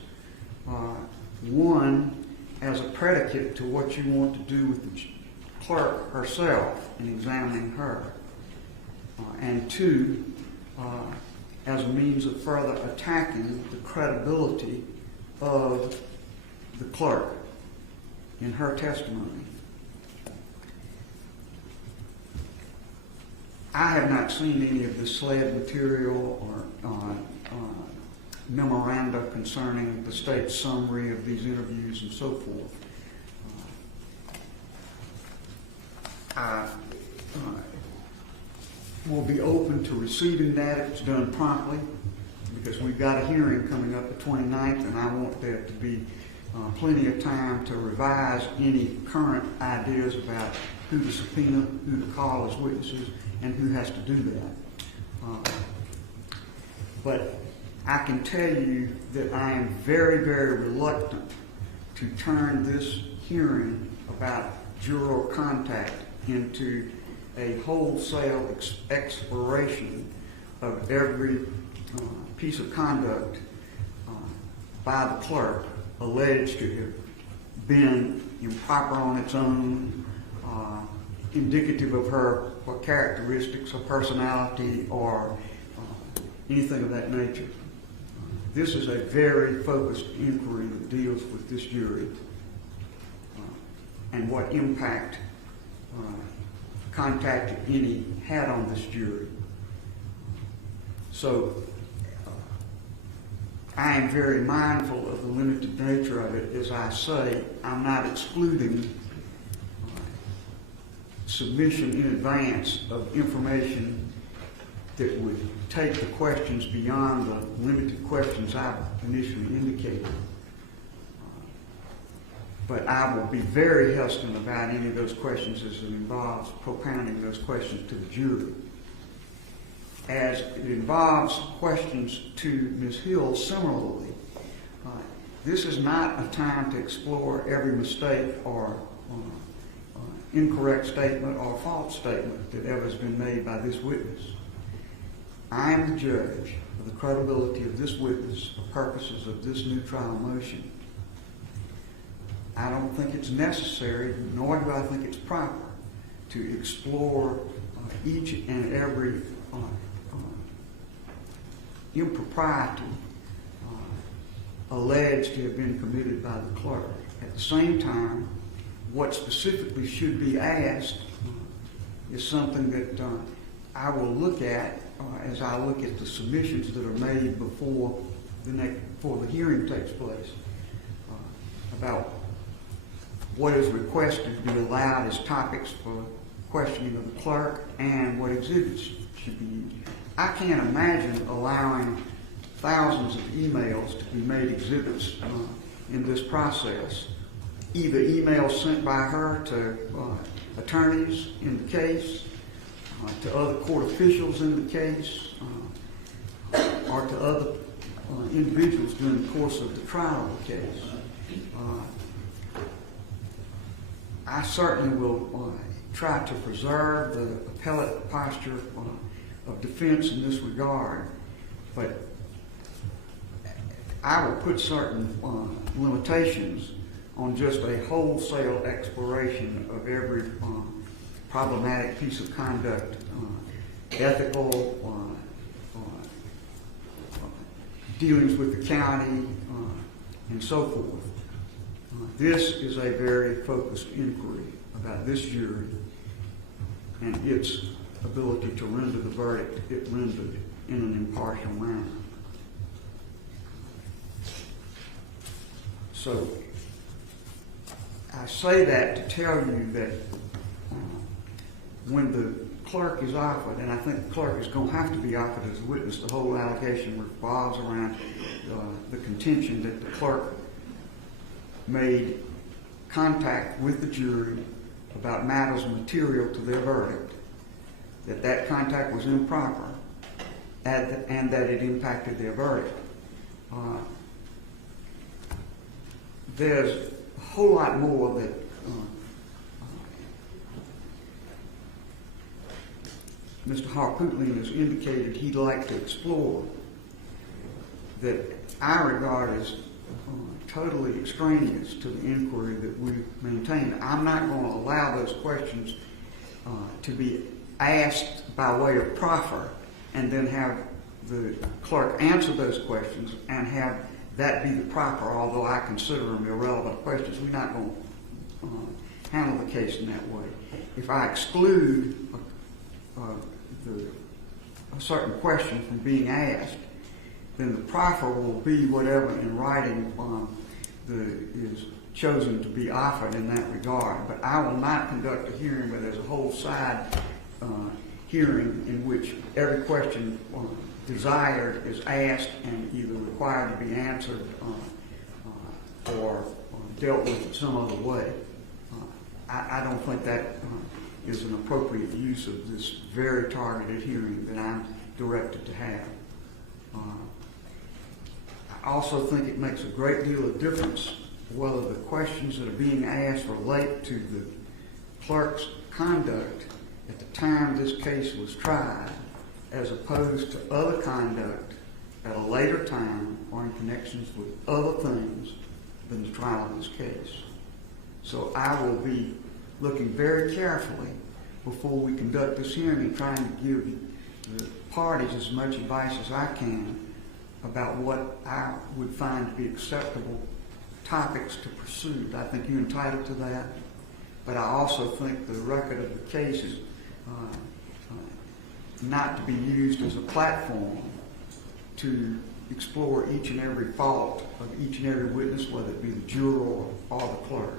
One, as a predicate to what you want to do with the clerk herself in examining her. And two, as a means of further attacking the credibility of the clerk in her testimony. I have not seen any of the SLED material or memoranda concerning the state's summary of these interviews and so forth. I will be open to receiving that if it's done promptly, because we've got a hearing coming up the 29th, and I want there to be plenty of time to revise any current ideas about who to subpoena, who to call as witnesses, and who has to do that. But I can tell you that I am very, very reluctant to turn this hearing about juror contact into a wholesale exploration of every piece of conduct by the clerk alleged to have been improper on its own, indicative of her characteristics, her personality, or anything of that nature. This is a very focused inquiry that deals with this jury and what impact contact, if any, had on this jury. So I am very mindful of the limited nature of it. As I say, I'm not excluding submission in advance of information that would take the questions beyond the limited questions I've initially indicated. But I will be very hesitant about any of those questions as it involves propounding those questions to the jury. As it involves questions to Ms. Hill similarly, this is not a time to explore every mistake or incorrect statement or false statement that ever has been made by this witness. I am the judge of the credibility of this witness for purposes of this new trial motion. I don't think it's necessary, nor do I think it's proper, to explore each and every impropriety alleged to have been committed by the clerk. At the same time, what specifically should be asked is something that I will look at as I look at the submissions that are made before the hearing takes place about what is requested to be allowed as topics for questioning of the clerk and what exhibits should be used. I can't imagine allowing thousands of emails to be made exhibits in this process. Either emails sent by her to attorneys in the case, to other court officials in the case, or to other individuals during the course of the trial of the case. I certainly will try to preserve the appellate posture of defense in this regard, but I will put certain limitations on just a wholesale exploration of every problematic piece of conduct, ethical, dealings with the county, and so forth. This is a very focused inquiry about this jury and its ability to render the verdict it rendered in an impartial manner. So, I say that to tell you that when the clerk is offered, and I think the clerk is going to have to be offered as a witness, the whole allegation revolves around the contention that the clerk made contact with the jury about matters material to their verdict, that contact was improper, and that it impacted their verdict. There's a whole lot more that Mr. Harpootlian has indicated he'd like to explore that I regard as totally extraneous to the inquiry that we maintain. I'm not going to allow those questions to be asked by way of proffer and then have the clerk answer those questions and have that be the proffer, although I consider them irrelevant questions. We're not going to handle the case in that way. If I exclude a certain question from being asked, then the proffer will be whatever in writing is chosen to be offered in that regard. But I will not conduct a hearing where there's a whole side hearing in which every question desired is asked and either required to be answered or dealt with in some other way. I don't think that is an appropriate use of this very targeted hearing that I'm directed to have. I also think it makes a great deal of difference whether the questions that are being asked relate to the clerk's conduct at the time this case was tried, as opposed to other conduct at a later time or in connections with other things than the trial of this case. So I will be looking very carefully before we conduct this hearing and trying to give the parties as much advice as I can about what I would find to be acceptable topics to pursue. I think you're entitled to that, but I also think the record of the case is not to be used as a platform to explore each and every fault of each and every witness, whether it be the juror or the clerk.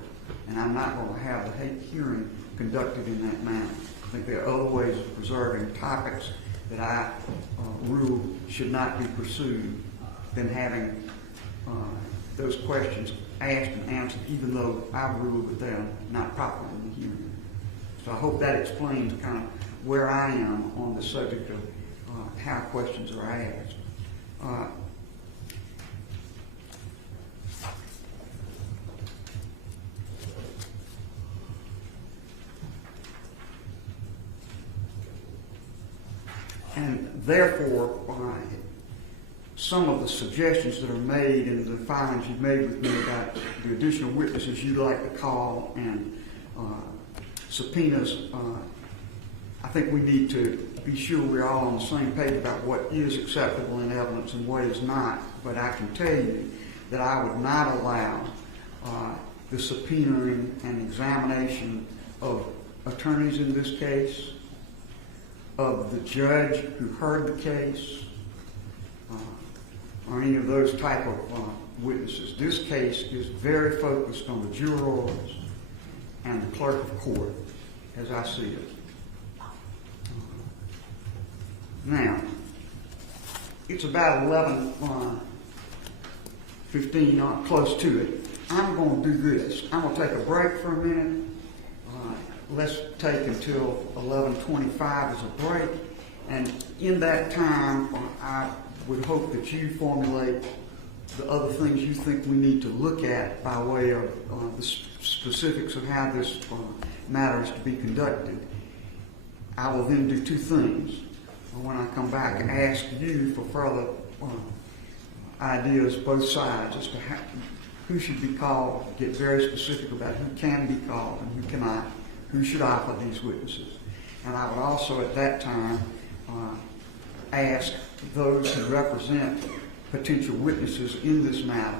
And I'm not going to have the hearing conducted in that manner. I think there are other ways of preserving topics that I rule should not be pursued than having those questions asked and answered, even though I rule that they're not proper in the hearing. So I hope that explains kind of where I am on the subject of how questions are asked. And therefore, some of the suggestions that are made in the filings you've made with me about the additional witnesses you'd like to call and subpoenas, I think we need to be sure we're all on the same page about what is acceptable in evidence and what is not. But I can tell you that I would not allow the subpoenaing and examination of attorneys in this case, of the judge who heard the case, or any of those type of witnesses. This case is very focused on the jurors and the clerk of court, as I see it. Now, it's about 11:15 15, close to it. I'm going to do this. I'm going to take a break for a minute. Let's take until 11:25 as a break. And in that time, I would hope that you formulate the other things you think we need to look at by way of the specifics of how this matter is to be conducted. I will then do two things. When I come back, ask you for further ideas, both sides, as to who should be called, get very specific about who can be called and who cannot, who should offer these witnesses. And I would also at that time ask those who represent potential witnesses in this matter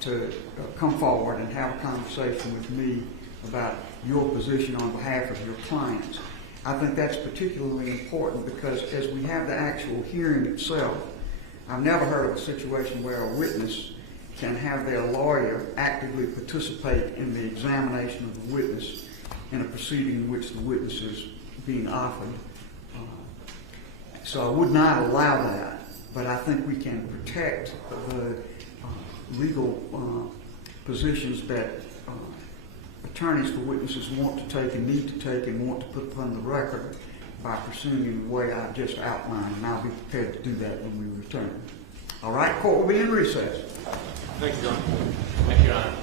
to come forward and have a conversation with me about your position on behalf of your clients. I think that's particularly important because as we have the actual hearing itself, I've never heard of a situation where a witness can have their lawyer actively participate in the examination of the witness in a proceeding in which the witness is being offered. So I would not allow that, but I think we can protect the legal positions that attorneys for witnesses want to take and need to take and want to put upon the record by pursuing in the way I've just outlined, and I'll be prepared to do that when we return. All right, court will be in recess. Thank you, Your Honor. Thank you, Your Honor.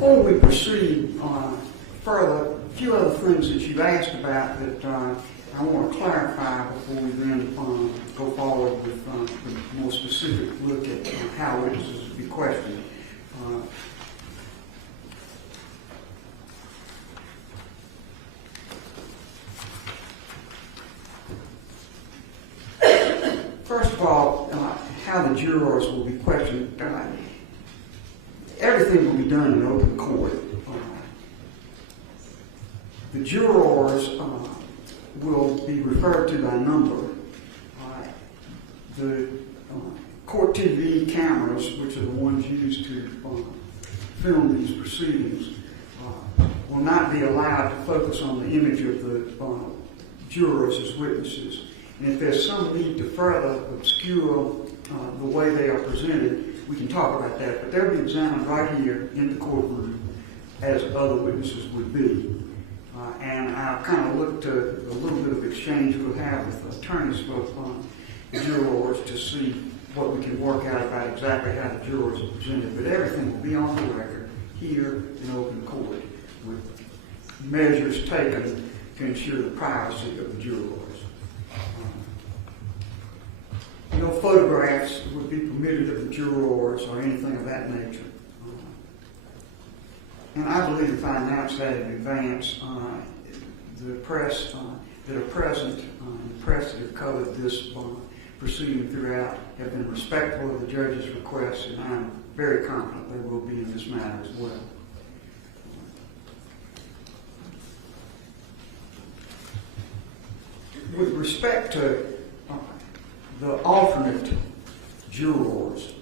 Before we proceed further, a few other things that you've asked about that I want to clarify before we then go forward with the more specific look at how witnesses will be questioned. First of all, how the jurors will be questioned. Everything will be done in open court. The jurors will be referred to by number. The court TV cameras, which are the ones used to film these proceedings, will not be allowed to focus on the image of the jurors as witnesses. And if there's some need to further obscure the way they are presented, we can talk about that. But they'll be examined right here in the courtroom as other witnesses would be. And I've kind of looked at a little bit of exchange we'll have with attorneys for the jurors to see what we can work out about exactly how the jurors are presented. But everything will be on the record here in open court with measures taken to ensure the privacy of the jurors. No photographs would be permitted of the jurors or anything of that nature. And I believe if I announce that in advance, the press that are present, the press that have covered this proceeding throughout have been respectful of the judge's requests, and I'm very confident they will be in this matter as well. With respect to the alternate jurors,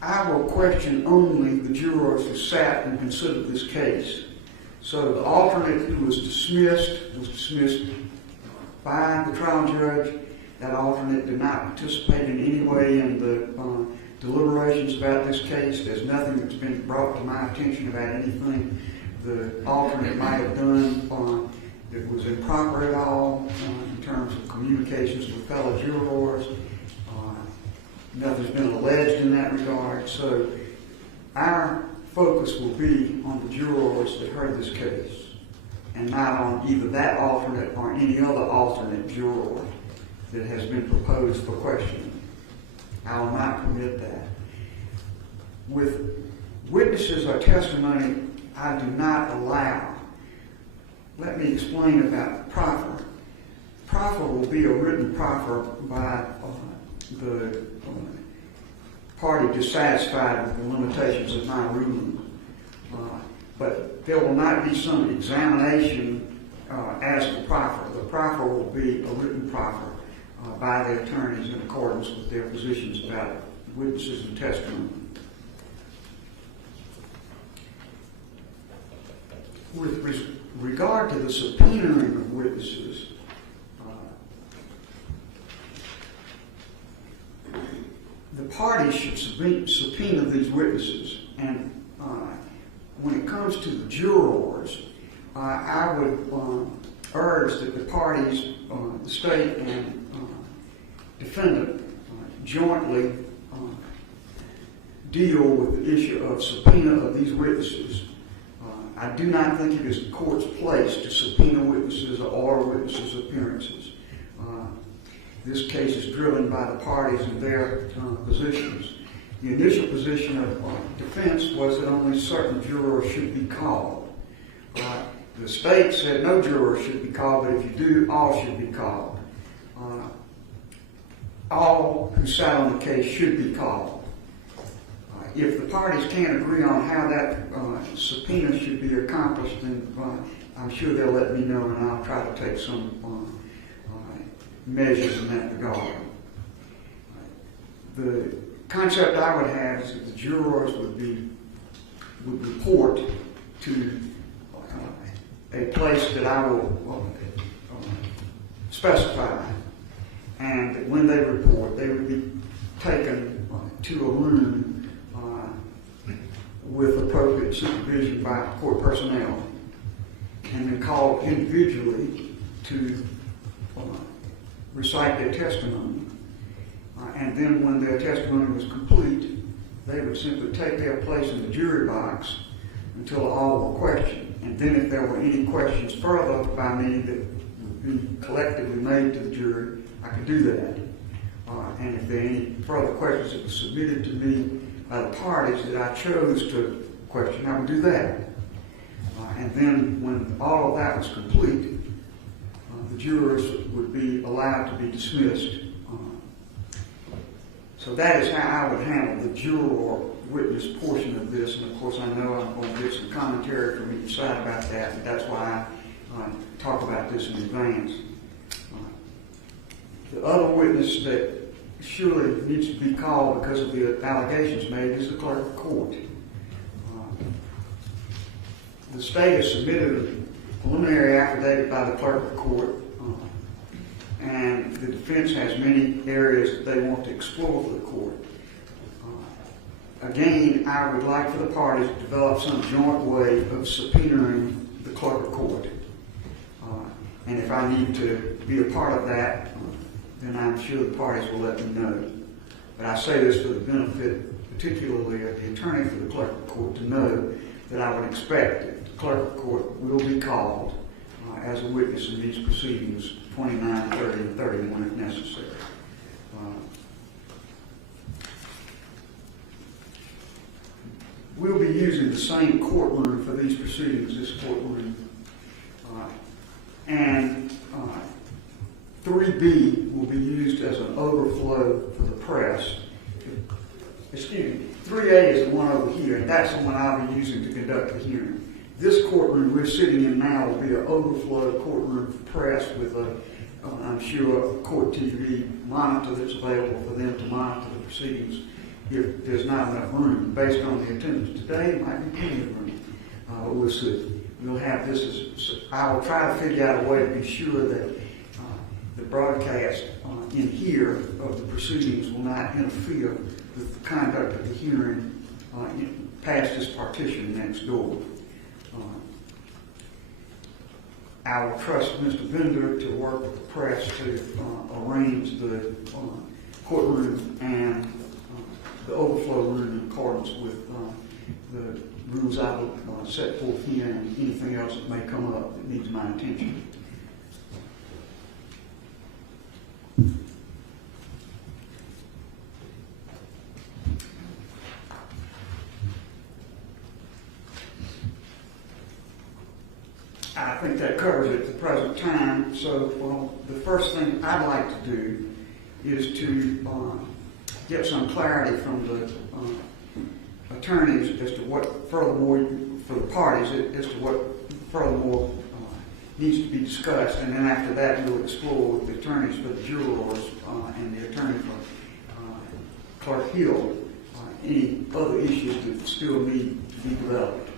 I will question only the jurors who sat and considered this case. So the alternate who was dismissed by the trial judge. That alternate did not participate in any way in the deliberations about this case. There's nothing that's been brought to my attention about anything the alternate might have done that was improper at all in terms of communications with fellow jurors. Nothing's been alleged in that regard. So our focus will be on the jurors that heard this case and not on either that alternate or any other alternate juror that has been proposed for questioning. I will not permit that. With witnesses or testimony, I do not allow. Let me explain about proffer. Proffer will be a written proffer by the party dissatisfied with the limitations of my ruling. But there will not be some examination as the proffer. The proffer will be a written proffer by the attorneys in accordance with their positions about witnesses and testimony. With regard to the subpoenaing of witnesses, the parties should subpoena these witnesses, and when it comes to the jurors, I would urge that the parties, the state and defendant, jointly deal with the issue of subpoena of these witnesses. I do not think it is the court's place to subpoena witnesses or order witnesses' appearances. This case is driven by the parties and their positions. The initial position of defense was that only certain jurors should be called. The state said no jurors should be called, but if you do, all should be called. All who sat on the case should be called. If the parties can't agree on how that subpoena should be accomplished, then I'm sure they'll let me know, and I'll try to take some measures in that regard. The concept I would have is that the jurors would report to a place that I will specify, and that when they report, they would be taken to a room with appropriate supervision by court personnel, and then called individually to recite their testimony. And then when their testimony was complete, they would simply take their place in the jury box until all were questioned. And then if there were any questions further by me that would be collectively made to the jury, I could do that. And if there are any further questions that were submitted to me by the parties that I chose to question, I would do that. And then when all of that was complete, the jurors would be allowed to be dismissed. So that is how I would handle the juror witness portion of this. And of course, I know I'm going to get some commentary from each side about that, and that's why I talk about this in advance. The other witness that surely needs to be called because of the allegations made is the clerk of court. The state has submitted a preliminary affidavit by the clerk of court, and the defense has many areas that they want to explore for the court. Again, I would like for the parties to develop some joint way of subpoenaing the clerk of court. And if I need to be a part of that, then I'm sure the parties will let me know. But I say this for the benefit, particularly of the attorney for the clerk of court, to know that I would expect that the clerk of court will be called as a witness in these proceedings, 29, 30, and 31 if necessary. We'll be using the same courtroom for these proceedings, this courtroom. And 3B will be used as an overflow for the press. Excuse me, 3A is the one over here, and that's the one I'll be using to conduct the hearing. This courtroom we're sitting in now will be an overflow courtroom for press with I'm sure, a court TV monitor that's available for them to monitor the proceedings if there's not enough room. Based on the attendance today, it might be plenty of room. But we'll see. We'll have this as, I will try to figure out a way to be sure that the broadcast in here of the proceedings will not interfere with the conduct of the hearing past this partition next door. I will trust Mr. Bender to work with the press to arrange the courtroom and the overflow room in accordance with the rules I will set forth here and anything else that may come up that needs my attention. I think that covers it at the present time. So the first thing I'd like to do is to get some clarity from the attorneys as to what furthermore, for the parties, as to what furthermore needs to be discussed. And then after that, we'll explore with the attorneys for the jurors and the attorney for Clark Hill any other issues that still need to be developed.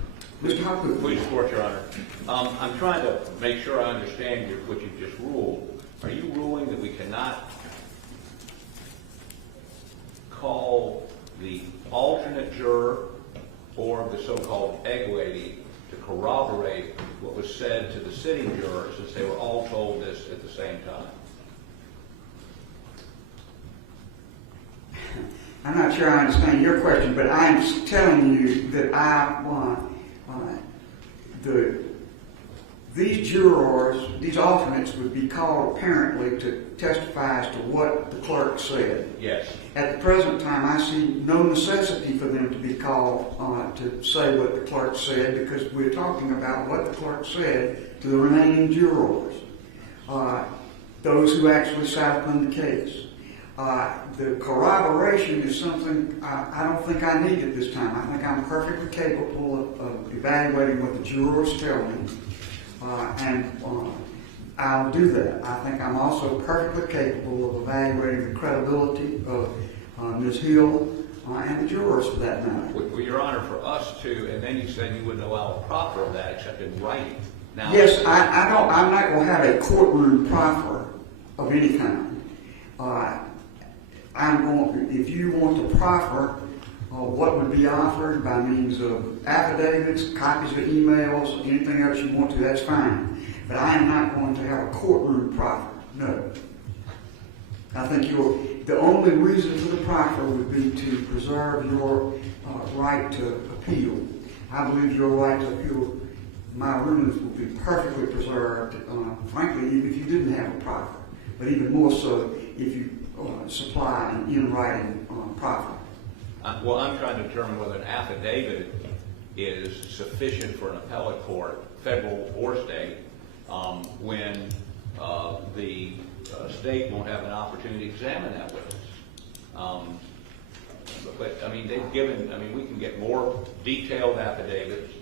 Mr. Hopwood. Please support, Your Honor. I'm trying to make sure I understand what you've just ruled. Are you ruling that we cannot call the alternate juror or the so-called egg lady to corroborate what was said to the sitting jurors since they were all told this at the same time? I'm not sure I understand your question, but I'm telling you that I want these jurors, these alternates would be called apparently to testify as to what the clerk said. Yes. At the present time, I see no necessity for them to be called to say what the clerk said because we're talking about what the clerk said to the remaining jurors, those who actually sat on the case. The corroboration is something I don't think I need at this time. I think I'm perfectly capable of evaluating what the jurors tell me, and I'll do that. I think I'm also perfectly capable of evaluating the credibility of Ms. Hill and the jurors for that matter. Well, Your Honor, for us to, and then you said you wouldn't allow a proffer of that except in writing. Now, yes, I'm not going to have a courtroom proffer of any kind. If you want to proffer what would be offered by means of affidavits, copies of emails, anything else you want to, that's fine. But I am not going to have a courtroom proffer. No. I think The only reason for the proffer would be to preserve your right to appeal. I believe your right to appeal my rulings will be perfectly preserved, frankly, even if you didn't have a proffer, but even more so if you supply an in-writing proffer. Well, I'm trying to determine whether an affidavit is sufficient for an appellate court, federal or state, when the state won't have an opportunity to examine that witness. But I mean, they've given, I mean, we can get more detailed affidavits.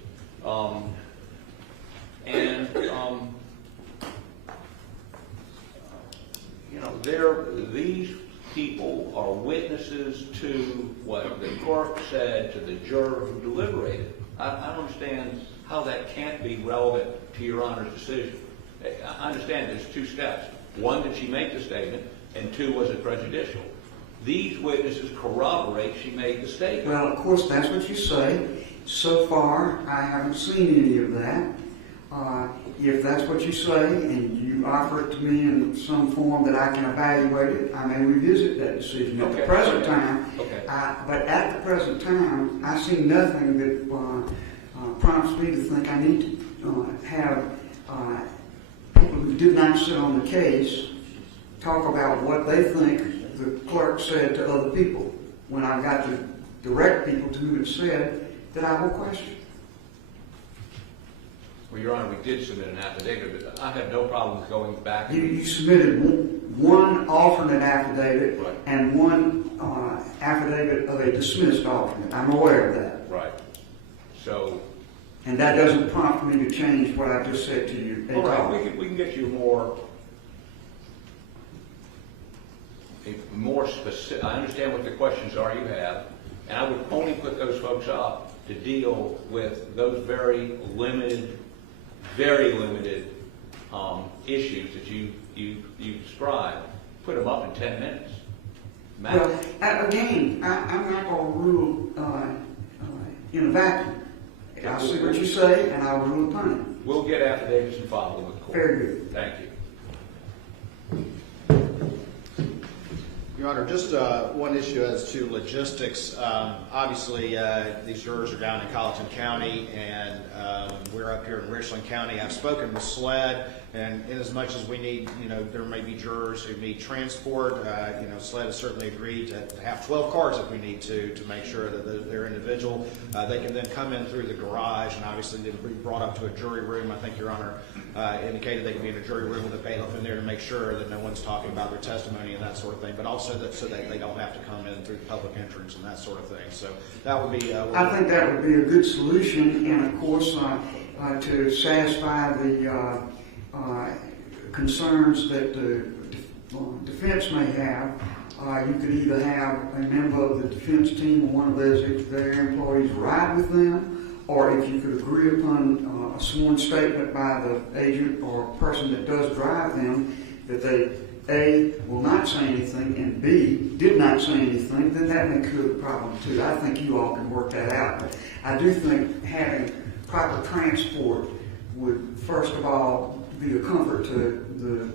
You know, these people are witnesses to what the court said to the juror who deliberated. I don't understand how that can't be relevant to Your Honor's decision. I understand there's two steps. One, did she make the statement? And two, was it prejudicial? These witnesses corroborate she made the statement. Well, of course, that's what you say. So far, I haven't seen any of that. If that's what you say and you offer it to me in some form that I can evaluate it, I may revisit that decision. At the present time, but at the present time, I see nothing that prompts me to think I need to have people who did not sit on the case talk about what they think the clerk said to other people when I've got to direct people to who it said that I will question. Well, Your Honor, we did submit an affidavit, but I have no problem going back. You submitted one alternate affidavit, right, and one affidavit of a dismissed alternate. I'm aware of that. Right. So. And that doesn't prompt me to change what I just said to you. All right, we can get you more specific. I understand what the questions are you have, and I would only put those folks up to deal with those very limited issues that you described. Put them up in 10 minutes. Well, again, I'm not going to rule in a vacuum. I'll see what you say, and I'll rule upon it. We'll get affidavits and file them with the court. Very good. Thank you. Your Honor, just one issue as to logistics. Obviously, these jurors are down in Colleton County, and we're up here in Richland County. I've spoken with SLED, and in as much as we need, there may be jurors who need transport. SLED has certainly agreed to have 12 cars if we need to make sure that they're individual. They can then come in through the garage, and obviously they'll be brought up to a jury room. I think Your Honor indicated they can be in a jury room with a bailiff in there to make sure that no one's talking about their testimony and that sort of thing, but also so that they don't have to come in through the public entrance and that sort of thing. So that would be... I think that would be a good solution, and of course, to satisfy the concerns that the defense may have, you could either have a member of the defense team or one of their employees ride with them, or if you could agree upon a sworn statement by the agent or person that does drive them that they, A, will not say anything, and B, did not say anything, then that may cure the problem too. I think you all can work that out. But I do think having proper transport would, first of all, be a comfort to the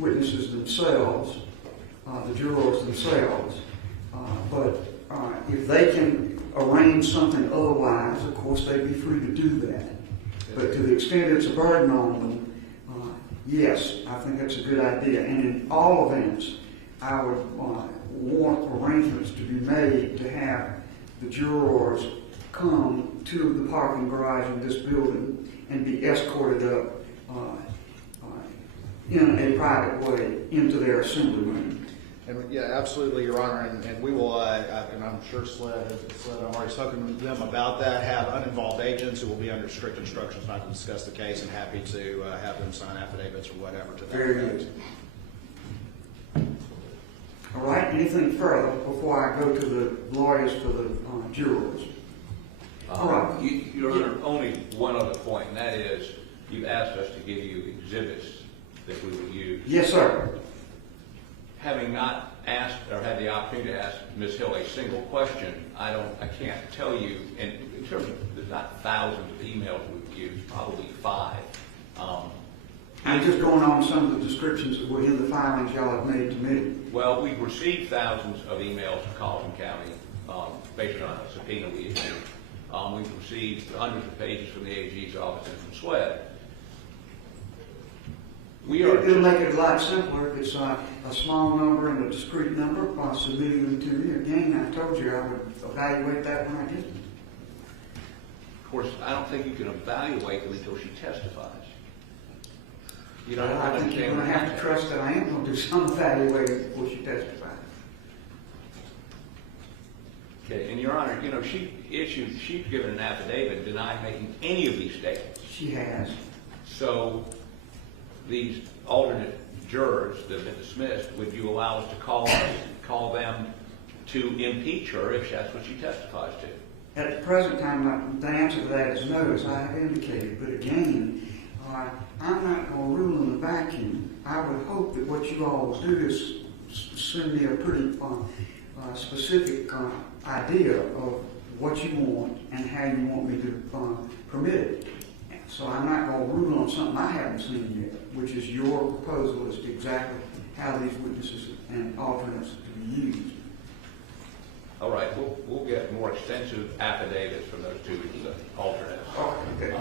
witnesses themselves, the jurors themselves. But if they can arrange something otherwise, of course, they'd be free to do that. But to the extent it's a burden on them, yes, I think that's a good idea. And in all events, I would want arrangements to be made to have the jurors come to the parking garage in this building and be escorted up in a private way into their assembly room. And yeah, absolutely, Your Honor, and we will, and I'm sure SLED, I've already spoken to them about that, have uninvolved agents who will be under strict instructions not to discuss the case, and happy to have them sign affidavits or whatever to that Very effect. good. All right, anything further before I go to the lawyers for the jurors? All right. Your Honor, only one other point, and that is you've asked us to give you exhibits that we would use. Yes, sir. Having not asked or had the opportunity to ask Ms. Hill a single question, I can't tell you, and in terms of, there's not thousands of emails we've used, probably 5. I'm just going on some of the descriptions that were in the filings y'all have made to me. Well, we've received thousands of emails from Charleston County based on a subpoena we issued. We've received hundreds of pages from the AG's office and from SWED. It'll make it a lot simpler if it's a small number and a discrete number by submitting them to me. Again, I told you I would evaluate that when I get them. Of course, I don't think you can evaluate them until she testifies. You know, I think you're going to have to trust that I am going to do some evaluating before she testifies. Okay, and Your Honor, you know, she's given an affidavit denying making any of these statements. She has. So these alternate jurors that have been dismissed, would you allow us to call them to impeach her if that's what she testifies to? At the present time, the answer to that is no, as I have indicated. But again, I'm not going to rule in a vacuum. I would hope that what you all will do is send me a pretty specific idea of what you want and how you want me to permit it. So I'm not going to rule on something I haven't seen yet, which is your proposal as to exactly how these witnesses and alternates to be used. All right, we'll get more extensive affidavits from those two alternates. Okay.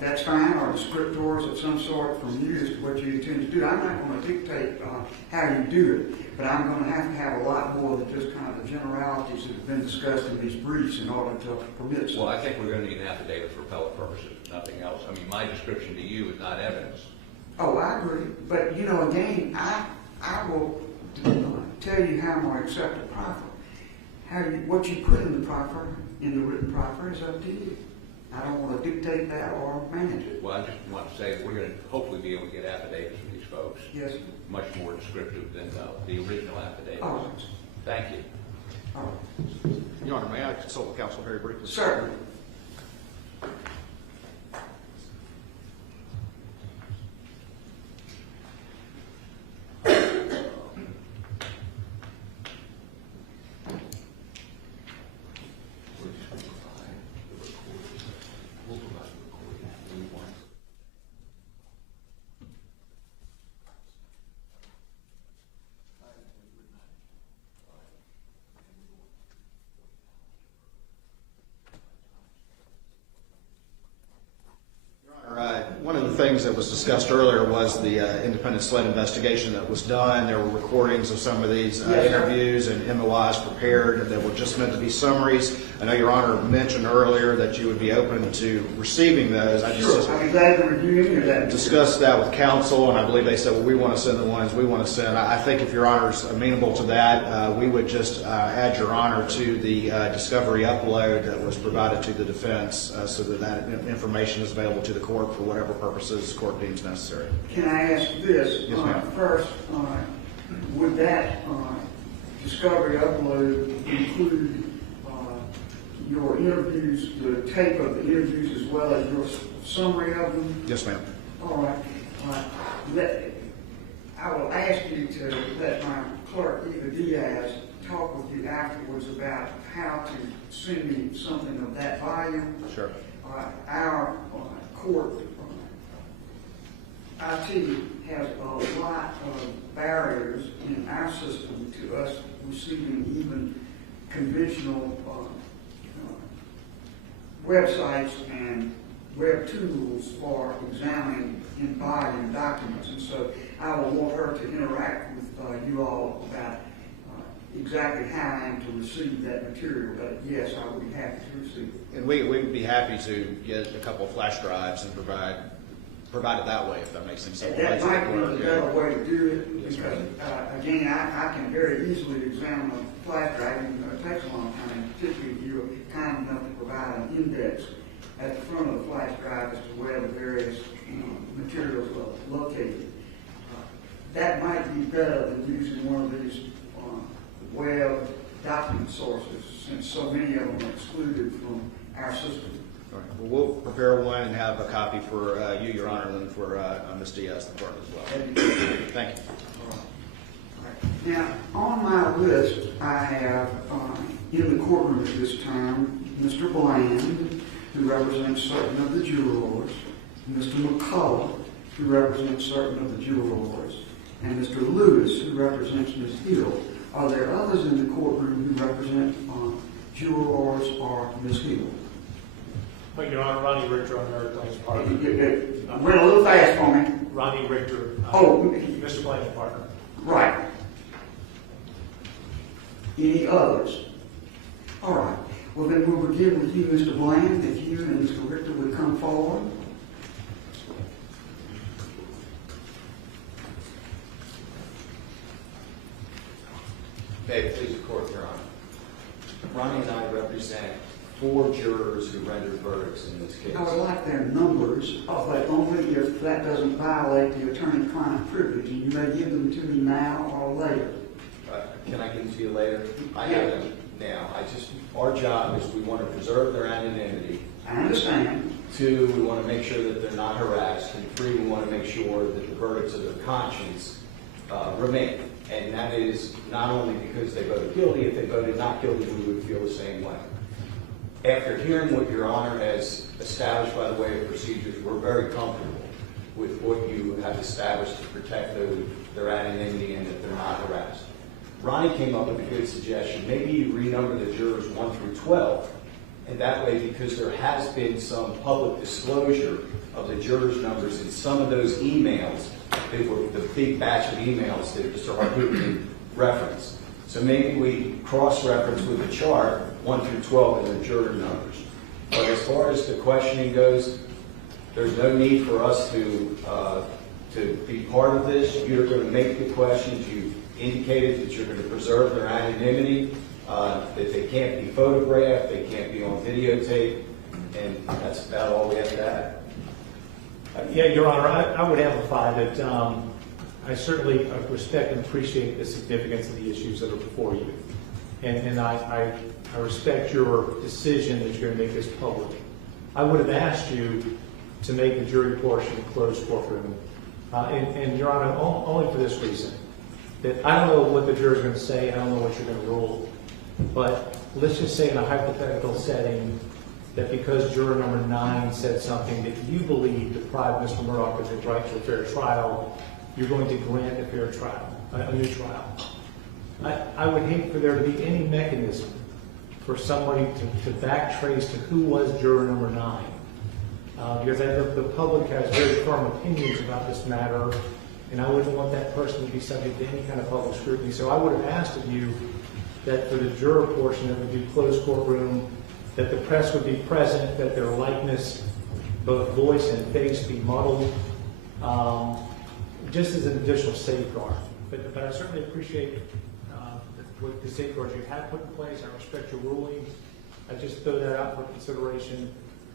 That's fine, or descriptors of some sort from you as to what you intend to do. I'm not going to dictate how you do it, but I'm going to have a lot more than just kind of the generalities that have been discussed in these briefs in order to permit something. Well, I think we're going to need an affidavit for appellate purposes, nothing else. I mean, my description to you is not evidence. Oh, I agree. But, you know, again, I will tell you how I'm going to accept the proffer. What you put in the proffer, in the written proffer, is up to you. I don't want to dictate that or manage it. Well, I just want to say that we're going to hopefully be able to get affidavits from these folks. Yes. Much more descriptive than the original affidavits. All right. Thank you. All right. Your Honor, may I consult with counsel very briefly? Certainly. One of the things that was discussed earlier was the independent SLED investigation that was done. There were recordings of some of these interviews and MOIs prepared that were just meant to be summaries. I know Your Honor mentioned earlier that you would be open to receiving those. Sure, I'd be glad to review any of that. Discussed that with counsel, and I believe they said, well, we want to send the ones we want to send. I think if Your Honor's amenable to that, we would just add Your Honor to the discovery upload that was provided to the defense so that information is available to the court for whatever purposes the court deems necessary. Can I ask this? Yes, ma'am. First, would that discovery upload include your interviews, the tape of the interviews, as well as your summary of them? Yes, ma'am. All right. I will ask you to let my clerk, Eva Diaz, talk with you afterwards about how to send me something of that volume. Sure. Our court IT has a lot of barriers in our system to us receiving even conventional websites and web tools for examining in volume documents. And so I will want her to interact with you all about exactly how I am to receive that material. But yes, I would be happy to receive it. And we would be happy to get a couple of flash drives and provide it that way, if that makes sense. That might be the better way to do it, Yes, because again, I can very easily examine a flash drive, even though it takes a long time. Particularly if you're kind enough to provide an index at the front of the flash drive as to where the various materials are located. That might be better than using one of these web document sources, since so many of them are excluded from our system. All right. Well, we'll prepare one and have a copy for you, Your Honor, and then for Ms. Diaz, the clerk, as well. Thank you. All right. Now, on my list, I have in the courtroom at this time Mr. Bland, who represents certain of the jurors, Mr. McCullough, who represents certain of the jurors, and Mr. Lewis, who represents Ms. Hill. Are there others in the courtroom who represent jurors or Ms. Hill? Well, Your Honor, Ronnie Richter on Merit Claims partner. Went a little fast for me. Ronnie Richter, Oh. Mr. Blake's partner. Right. Any others? All right. Well, then we'll begin with you, Mr. Bland, if you and Mr. Richter would come forward. May it please the court, Your Honor. Ronnie and I represent 4 jurors who rendered verdicts in this case. I would like their numbers, but only if that doesn't violate the attorney-client privilege. And you may give them to me now or later. Can I give them to you later? I have them now. Our job is we want to preserve their anonymity. I understand. 2, we want to make sure that they're not harassed. And 3, we want to make sure that the verdicts of their conscience remain. And that is not only because they voted guilty. If they voted not guilty, we would feel the same way. After hearing what Your Honor has established by the way of procedures, we're very comfortable with what you have established to protect their anonymity and that they're not harassed. Ronnie came up with a good suggestion. Maybe you renumber the jurors 1 through 12, and that way, because there has been some public disclosure of the jurors' numbers in some of those emails, they were the big batch of emails that Mr. Harpootlian referenced. So maybe we cross-reference with the chart 1 through 12 and the juror numbers. But as far as the questioning goes, there's no need for us to be part of this. You're going to make the questions. You've indicated that you're going to preserve their anonymity, that they can't be photographed, they can't be on videotape, and that's about all we have to add. Yeah, Your Honor, I would amplify that I certainly respect and appreciate the significance of the issues that are before you. And I respect your decision that you're going to make this public. I would have asked you to make the jury portion closed courtroom. And Your Honor, only for this reason. That I don't know what the jurors are going to say, I don't know what you're going to rule. But let's just say in a hypothetical setting that because juror number 9 said something that you believe deprived Mr. Murdaugh of his right to a fair trial, you're going to grant a fair trial, a new trial. I would hate for there to be any mechanism for somebody to backtrace to who was juror number 9. Because I know the public has very firm opinions about this matter, and I wouldn't want that person to be subject to any kind of public scrutiny. So I would have asked of you that for the juror portion that would be closed courtroom, that the press would be present, that their likeness, both voice and face, be muddled, just as an additional safeguard. But I certainly appreciate the safeguards you have put in place. I respect your rulings. I just throw that out for consideration.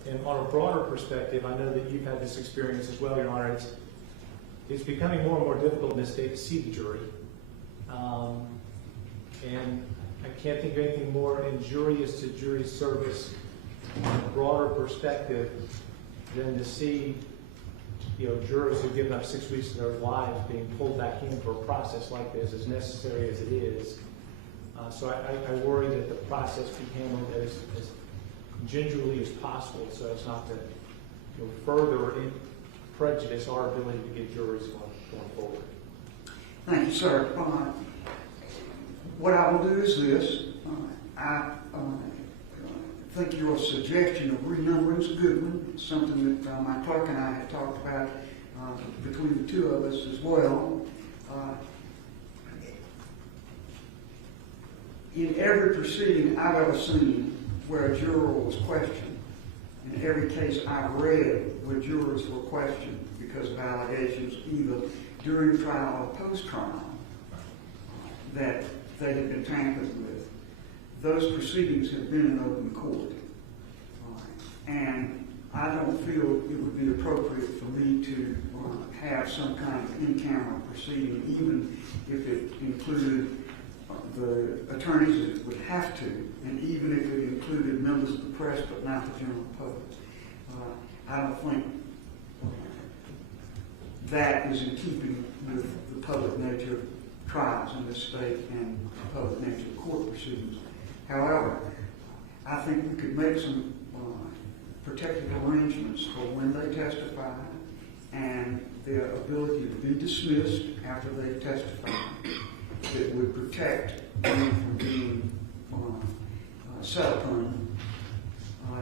And on a broader perspective, I know that you've had this experience as well, Your Honor. It's becoming more and more difficult in this state to see the jury. And I can't think of anything more injurious to jury service on a broader perspective than to see jurors who've given up 6 weeks of their lives being pulled back in for a process like this, as necessary as it is. So I worry that the process be handled as gingerly as possible so as not to further prejudice our ability to get juries going forward. Thank you, sir. What I will do is this. I think your suggestion of renumbering is a good one. It's something that my clerk and I had talked about between the two of us as well. In every proceeding I've ever seen where a juror was questioned, in every case I've read where jurors were questioned because of allegations either during trial or post-trial that they had been tampered with, those proceedings have been in open court. And I don't feel it would be appropriate for me to have some kind of in-camera proceeding, even if it included the attorneys that would have to, and even if it included members of the press but not the general public. I don't think that is in keeping with the public nature of trials in this state and the public nature of court proceedings. However, I think we could make some protective arrangements for when they testify and the ability to be dismissed after they've testified that would protect them from being set upon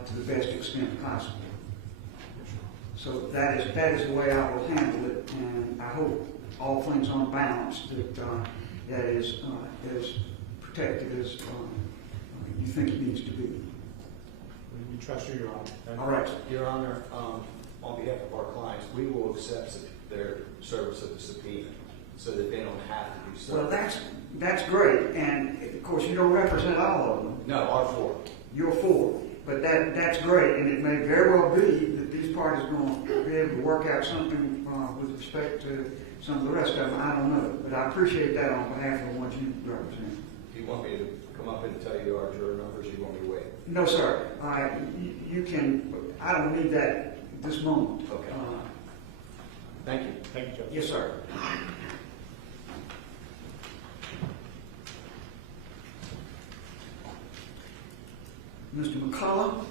to the best extent possible. So that is the way I will handle it, and I hope all things on balance that is as protected as you think it needs to be. We trust you, Your Honor. All right. Your Honor, on behalf of our clients, we will accept their service of the subpoena so that they don't have to do so. Well, that's great, and of course you don't represent all of them. No, our four. You're for, but that's great, and it may very well be that these parties are going to be able to work out something with respect to some of the rest of them. I don't know, but I appreciate that on behalf of the ones you represent. Do you want me to come up and tell you our juror numbers, or you want me to wait? No, sir. You can. I don't need that this moment. Okay. Thank you. Thank you, Judge. Yes, sir. Mr. McCullough.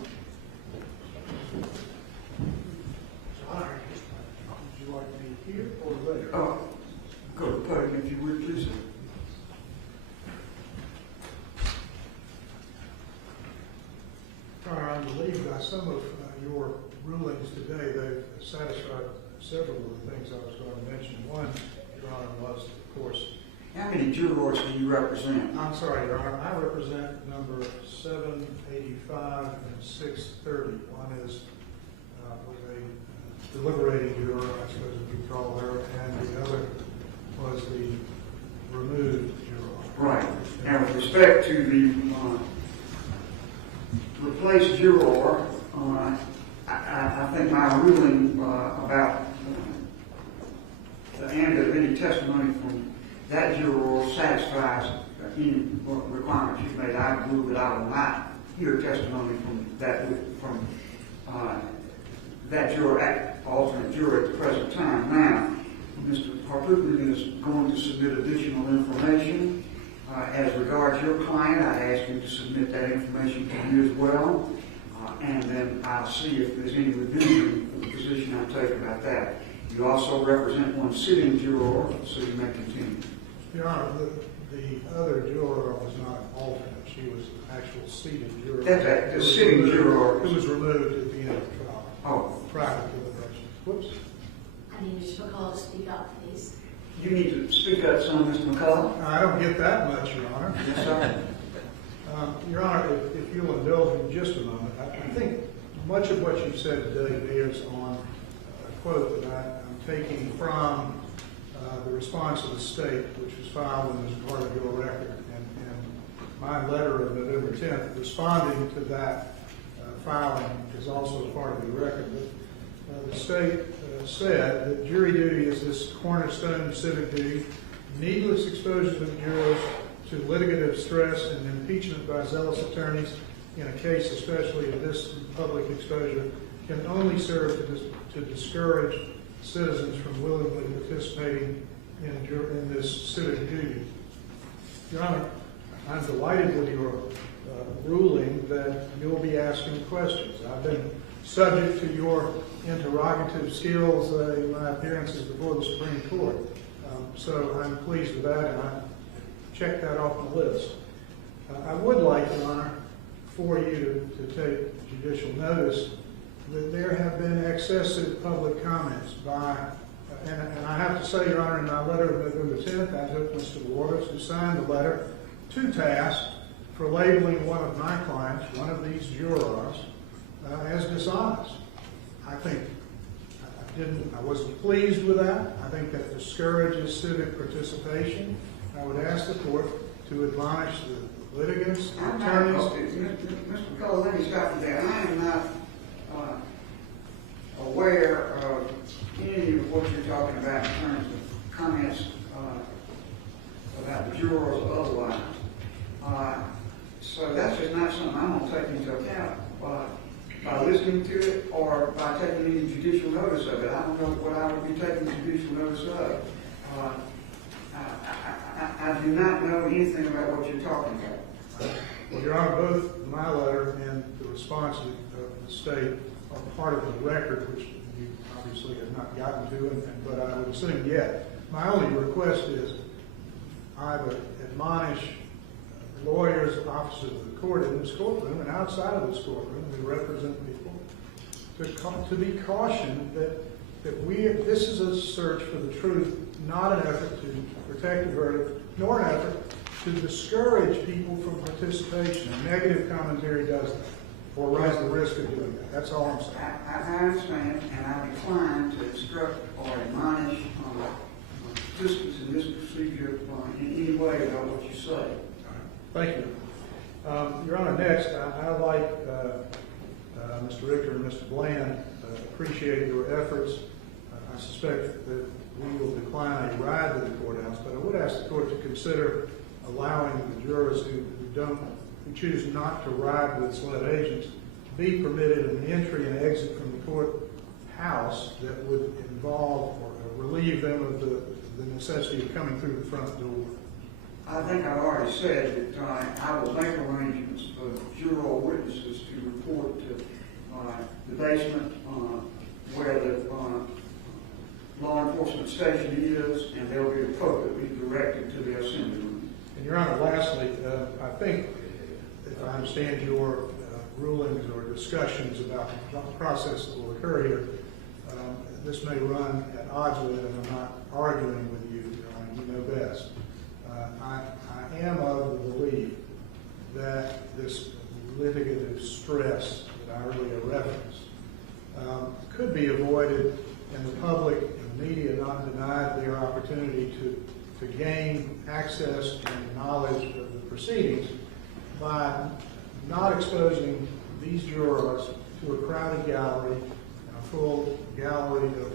Would you like me here or later? Go to the podium if you would, please. I believe by some of your rulings today, they've satisfied several of the things I was going to mention. One, Your Honor, was, of course, How many jurors do you represent? I'm sorry, Your Honor, I represent number 785 and 630. One is was a deliberating juror, I suppose we could call her, and the other was the removed juror. Right. Now, with respect to the replaced juror, I think my ruling about the end of any testimony from that juror satisfies any requirements you've made. I believe that I will not hear testimony from that juror, alternate juror at the present time. Now, Mr. Harpootman is going to submit additional information. As regards your client, I ask you to submit that information to you as well, and then I'll see if there's any revision of the position I take about that. You also represent one sitting juror, so you may continue. Your Honor, the other juror was not an alternate. She was an actual seated juror. That's right, the sitting juror. Who was removed at the end of the trial. Oh. Prior to deliberation. Whoops. I need Mr. McCullough to speak up, please. You need to speak up some, Mr. McCullough. I don't get that much, Your Honor. Yes, sir. Your Honor, if you'll indulge me just a moment, I think much of what you've said today bears on a quote that I'm taking from the response of the state, which was filed and is part of your record, and my letter of November 10th responding to that filing is also part of the record. But the state said that jury duty is this cornerstone civic duty. Needless exposure to the jurors to litigative stress and impeachment by zealous attorneys in a case especially of this public exposure can only serve to discourage citizens from willingly participating in this civic duty. Your Honor, I'm delighted with your ruling that you'll be asking questions. I've been subject to your interrogative skills in my appearances before the Supreme Court. So I'm pleased with that, and I checked that off the list. I would like, Your Honor, for you to take judicial notice that there have been excessive public comments by, and I have to say, Your Honor, in my letter of November 10th, I took Mr. Waters, who signed the letter, to task for labeling one of my clients, one of these jurors, as dishonest. I wasn't pleased with that. I think that discourages civic participation. I would ask the court to admonish the litigants, the attorneys. Mr. McCullough, let me stop you there. I am not aware of any of what you're talking about in terms of comments about the jurors or otherwise. So that's just not something I'm going to take into account by listening to it or by taking any judicial notice of it. I don't know what I would be taking judicial notice of. I do not know anything about what you're talking about. Well, Your Honor, both my letter and the response of the state are part of the record, which you obviously have not gotten to, but I would assume yet. My only request is I would admonish lawyers, officers of the court in this courtroom and outside of this courtroom who represent people to be cautioned that this is a search for the truth, not an effort to protect the verdict, nor an effort to discourage people from participation. A negative commentary does that, or runs the risk of doing that. That's all I'm saying. I understand, and I decline to instruct or admonish participants in this procedure in any way about what you say. Thank you. Your Honor, next, I like Mr. Richter and Mr. Bland appreciate your efforts. I suspect that we will decline a ride to the courthouse, but I would ask the court to consider allowing the jurors who choose not to ride with SLED agents to be permitted an entry and exit from the courthouse that would involve or relieve them of the necessity of coming through the front door. I think I've already said that I will make arrangements for juror witnesses to report to the basement where the law enforcement station is, and they'll be appropriately directed to the assembly room. And Your Honor, lastly, I think, if I understand your rulings or discussions about the process that will occur here, this may run at odds with it, and I'm not arguing with you, Your Honor, you know best. I am of the belief that this litigative stress that I earlier referenced could be avoided, and the public and the media not denied their opportunity to gain access and knowledge of the proceedings by not exposing these jurors to a crowded gallery, a full gallery of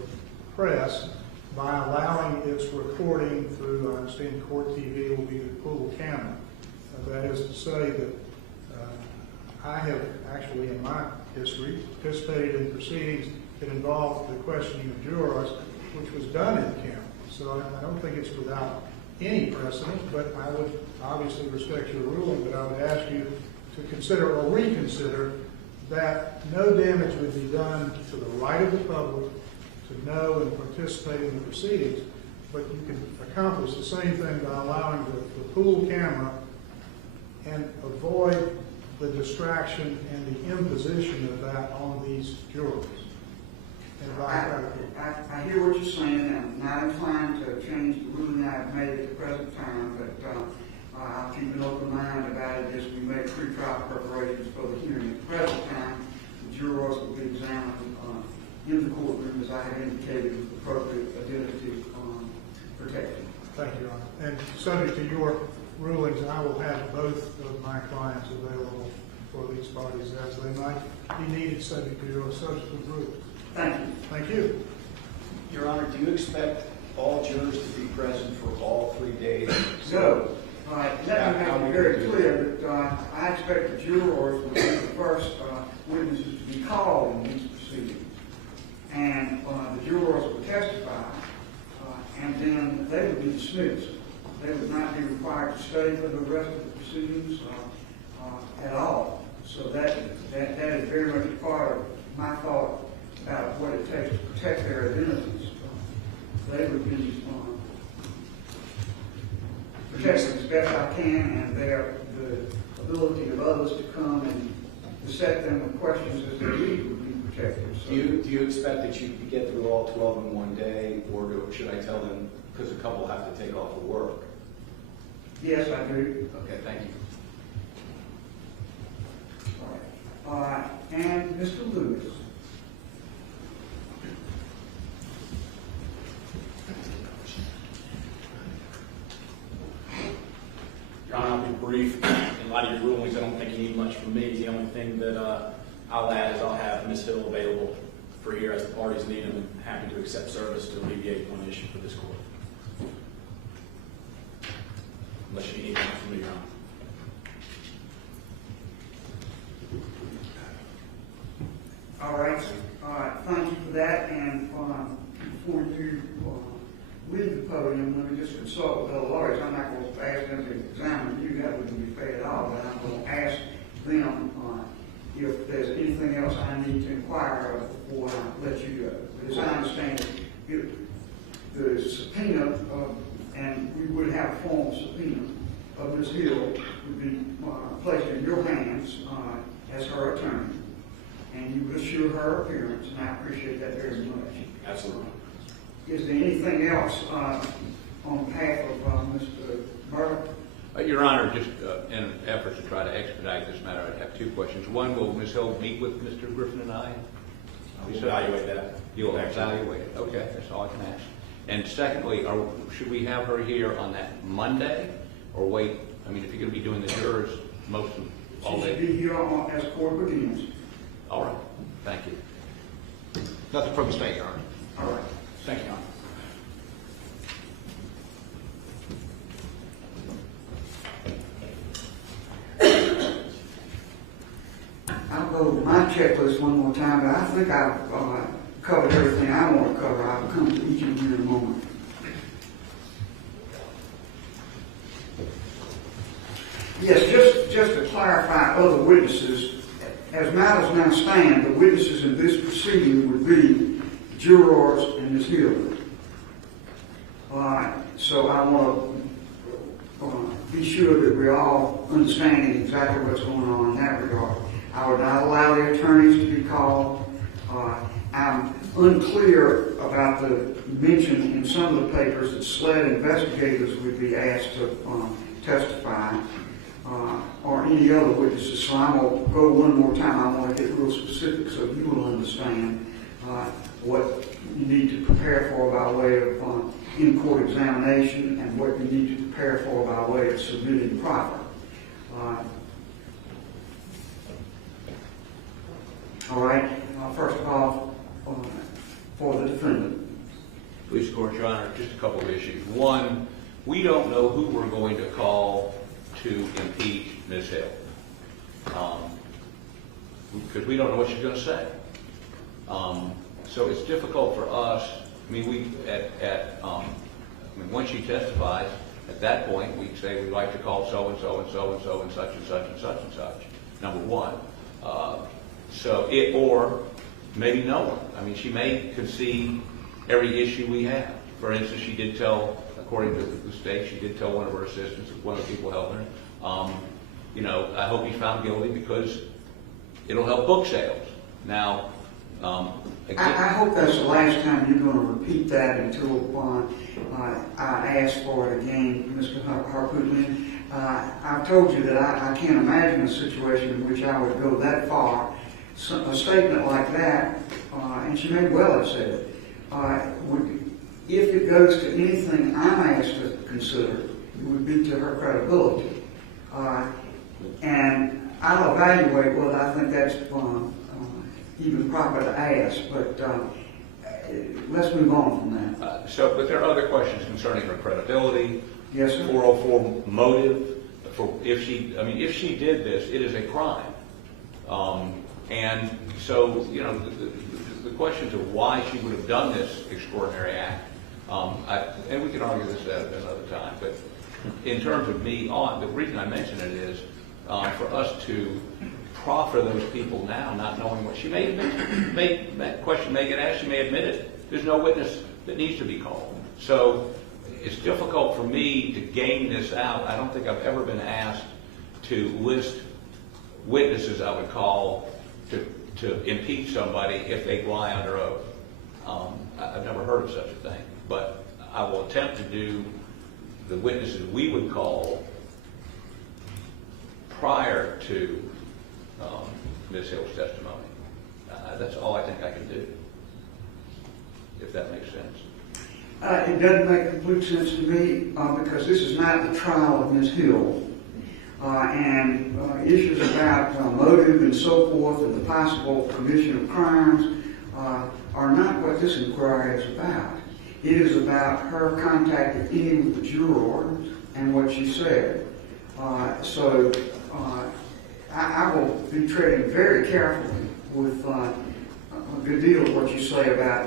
press, by allowing its recording through, I understand, Court TV will be the pool camera. That is to say that I have actually, in my history, participated in proceedings that involved the questioning of jurors, which was done in camera. So I don't think it's without any precedent, but I would obviously respect your ruling, but I would ask you to consider or reconsider that no damage would be done to the right of the public to know and participate in the proceedings, but you can accomplish the same thing by allowing the pool camera and avoid the distraction and the imposition of that on these jurors. And I hear what you're saying, and I'm not inclined to change the ruling I've made at the present time, but I'll keep an open mind about it as we make pre-trial preparations for the hearing. At the present time, the jurors will be examined in the courtroom, as I have indicated, with appropriate identity protection. Thank you, Your Honor. And subject to your rulings, I will have both of my clients available for these parties as they might be needed, subject to your subsequent rulings. Thank you. Thank you. Your Honor, do you expect all jurors to be present for all 3 days? So, let me make it very clear that I expect the jurors will be the first witnesses to be called in these proceedings. And the jurors will testify, and then they would be dismissed. They would not be required to stay for the rest of the proceedings at all. So that is very much a part of my thought about what it takes to protect their identities. They would be protected as best I can, and the ability of others to come and to set them with questions as they leave would be protected. So, Do you expect that you could get through all 12 in one day, or should I tell them, because a couple have to take off of work? yes, I do. Okay, thank you. All right. And Mr. Lewis. Your Honor, I'll be brief. In light of your rulings, I don't think you need much from me. The only thing that I'll add is I'll have Ms. Hill available for here as the parties need them, and happy to accept service to alleviate one issue for this court. Unless you need anything from me, Your Honor. All right. Thank you for that. And before you leave the podium, let me just consult with the lawyers. I'm not going to ask them to examine you. That wouldn't be fair at all. But I'm going to ask them if there's anything else I need to inquire of before I let you go. But as I understand it, the subpoena, and we would have a formal subpoena of Ms. Hill, would be placed in your hands as her attorney. And you would assure her appearance, and I appreciate that very much. Absolutely. Is there anything else on behalf of Mr. Murdaugh? Your Honor, just in an effort to try to expedite this matter, I'd have two questions. One, will Ms. Hill meet with Mr. Griffin and I? We'll evaluate that. You'll evaluate it. Okay, that's all I can ask. And secondly, should we have her here on that Monday, or wait? I mean, if you're going to be doing the jurors most of all She should day. be here as court begins. All right. Thank you. Nothing from the state, Your Honor. All right. Thank you, Your Honor. I'll go over my checklist one more time, but I think I've covered everything I want to cover. I'll come to each of you in a moment. Yes, just to clarify other witnesses, as matters now stand, the witnesses in this proceeding would be jurors and Ms. Hill. So I want to be sure that we're all understanding exactly what's going on in that regard. I would not allow the attorneys to be called. I'm unclear about the mention in some of the papers that SLED investigators would be asked to testify, or any other witnesses. So I'm going to go one more time. I want to get real specific so you will understand what you need to prepare for by way of in-court examination and what you need to prepare for by way of submitting proffer. All right. First of all, for the defendant. Police Court, Your Honor, just a couple of issues. One, we don't know who we're going to call to impeach Ms. Hill, because we don't know what she's going to say. So it's difficult for us. I mean, once she testifies, at that point we say we'd like to call so and so and so and so and such and such and such and such. Number one. Or maybe no one. I mean, she may concede every issue we have. For instance, she did tell, according to the state, she did tell one of her assistants, one of the people helping her, I hope he's found guilty because it'll help book sales. Now, I hope that's the last time you're going to repeat that until I ask for it again, Mr. Harpootlian. I've told you that I can't imagine a situation in which I would go that far. So, a statement like that, and she may well have said it, if it goes to anything I'm asked to consider, it would be to her credibility. And I'll evaluate whether I think that's even proper to ask, but let's move on from that. But there are other questions concerning her credibility. Yes, sir. 404 motive. If she did this, it is a crime. And so, the questions of why she would have done this extraordinary act, and we can argue this at another time, but in terms of me, the reason I mention it is for us to proffer those people now, not knowing what she may admit. That question may get asked, she may admit it. There's no witness that needs to be called. So it's difficult for me to game this out. I don't think I've ever been asked to list witnesses I would call to impeach somebody if they lie under oath. I've never heard of such a thing, but I will attempt to do the witnesses we would call prior to Ms. Hill's testimony. That's all I think I can do, if that makes sense. It doesn't make complete sense to me because this is not the trial of Ms. Hill. And issues about motive and so forth and the possible commission of crimes are not what this inquiry is about. It is about her contacting any of the jurors and what she said. So I will be treading very carefully with a good deal of what you say about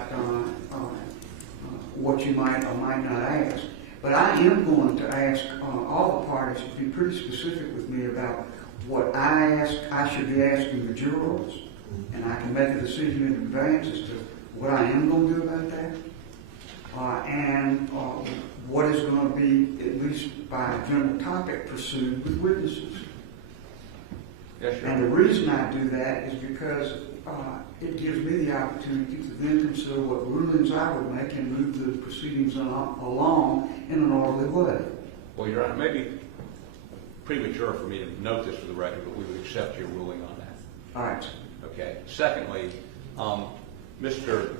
what you might or might not ask. But I am going to ask all the parties to be pretty specific with me about what I should be asking the jurors, and I can make a decision in advance as to what I am going to do about that, and what is going to be, at least by general topic, pursued with witnesses. Yes, sir. And the reason I do that is because it gives me the opportunity to then consider what rulings I would make and move the proceedings along in an orderly way. Well, Your Honor, it may be premature for me to note this for the record, but we would accept your ruling on that. All right. Okay. Secondly, Mr.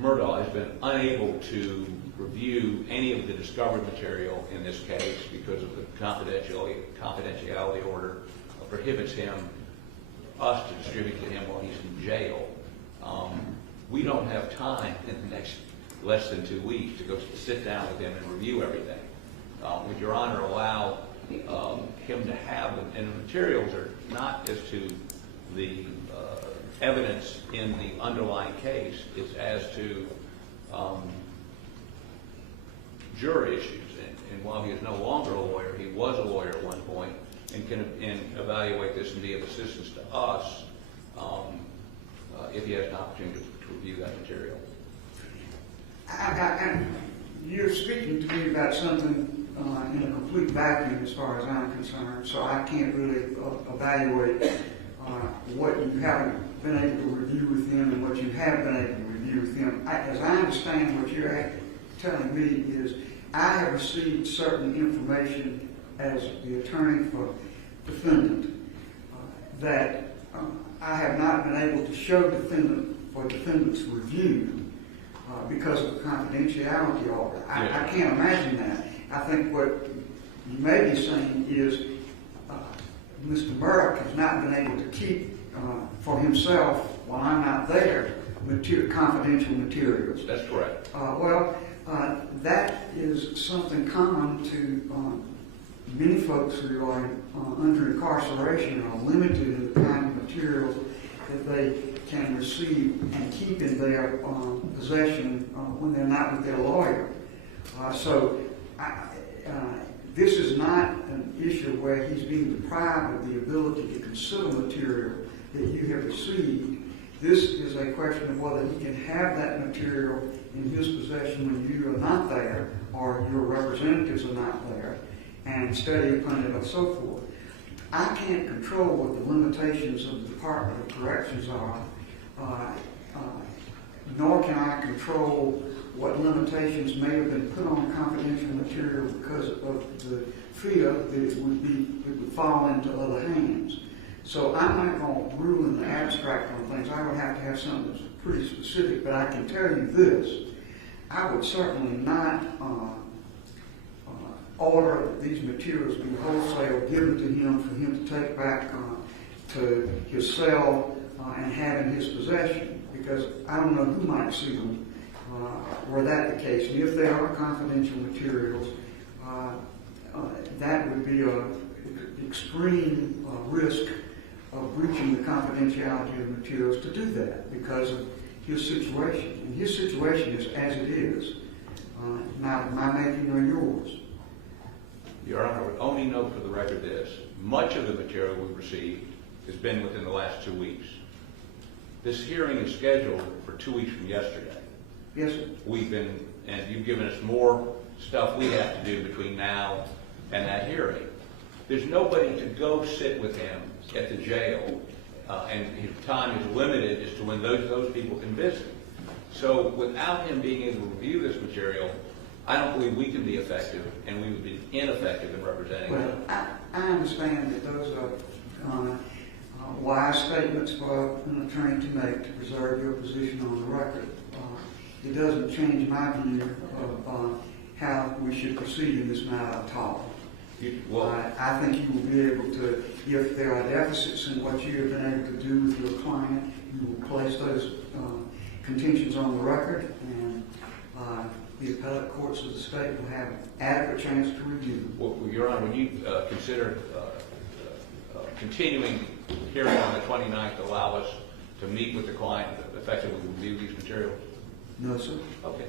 Murdaugh has been unable to review any of the discovered material in this case because of the confidentiality order prohibits us to distribute to him while he's in jail. We don't have time in the next less than 2 weeks to go sit down with him and review everything. Would Your Honor allow him to have them? And the materials are not as to the evidence in the underlying case, it's as to juror issues. And while he is no longer a lawyer, he was a lawyer at one point and can evaluate this and be of assistance to us if he has an opportunity to review that material. You're speaking to me about something in a complete vacuum as far as I'm concerned, so I can't really evaluate what you haven't been able to review with him and what you have been able to review with him. As I understand what you're telling me is I have received certain information as the attorney for defendant that I have not been able to show defendant for defendant's review because of the confidentiality order. I can't imagine that. I think what you may be saying is Mr. Murdaugh has not been able to keep for himself, while I'm not there, confidential materials. That's correct. That is something common to many folks who are under incarceration and are limited in the kind of materials that they can receive and keep in their possession when they're not with their lawyer. This is not an issue where he's being deprived of the ability to consider material that you have received. This is a question of whether he can have that material in his possession when you are not there or your representatives are not there and study upon it and so forth. I can't control what the limitations of the Department of Corrections are, nor can I control what limitations may have been put on confidential material because of the fear that it would fall into other hands. So I'm not going to rule in the abstract on things. I would have to have something that's pretty specific, but I can tell you this. I would certainly not order that these materials be wholesale given to him for him to take back to his cell and have in his possession, because I don't know who might see them were that the case. And if they are confidential materials, that would be an extreme risk of breaching the confidentiality of the materials to do that because of his situation. And his situation is as it is, not my making or yours. Your Honor, I would only note for the record this. Much of the material we've received has been within the last 2 weeks. This hearing is scheduled for 2 weeks from yesterday. Yes, sir. And you've given us more stuff we have to do between now and that hearing. There's nobody to go sit with him at the jail, and his time is limited as to when those people can visit. So without him being able to review this material, I don't believe we can be effective, and we would be ineffective in representing him. Well, I understand that those are wise statements for an attorney to make to preserve your position on the record. It doesn't change my view of how we should proceed in this matter at all. I think you will be able to, if there are deficits in what you have been able to do with your client, you will place those contentions on the record, and the appellate courts of the state will have adequate chance to review them. Well, Your Honor, would you consider continuing hearing on the 29th to allow us to meet with the client to effectively review these materials? No, sir. Okay.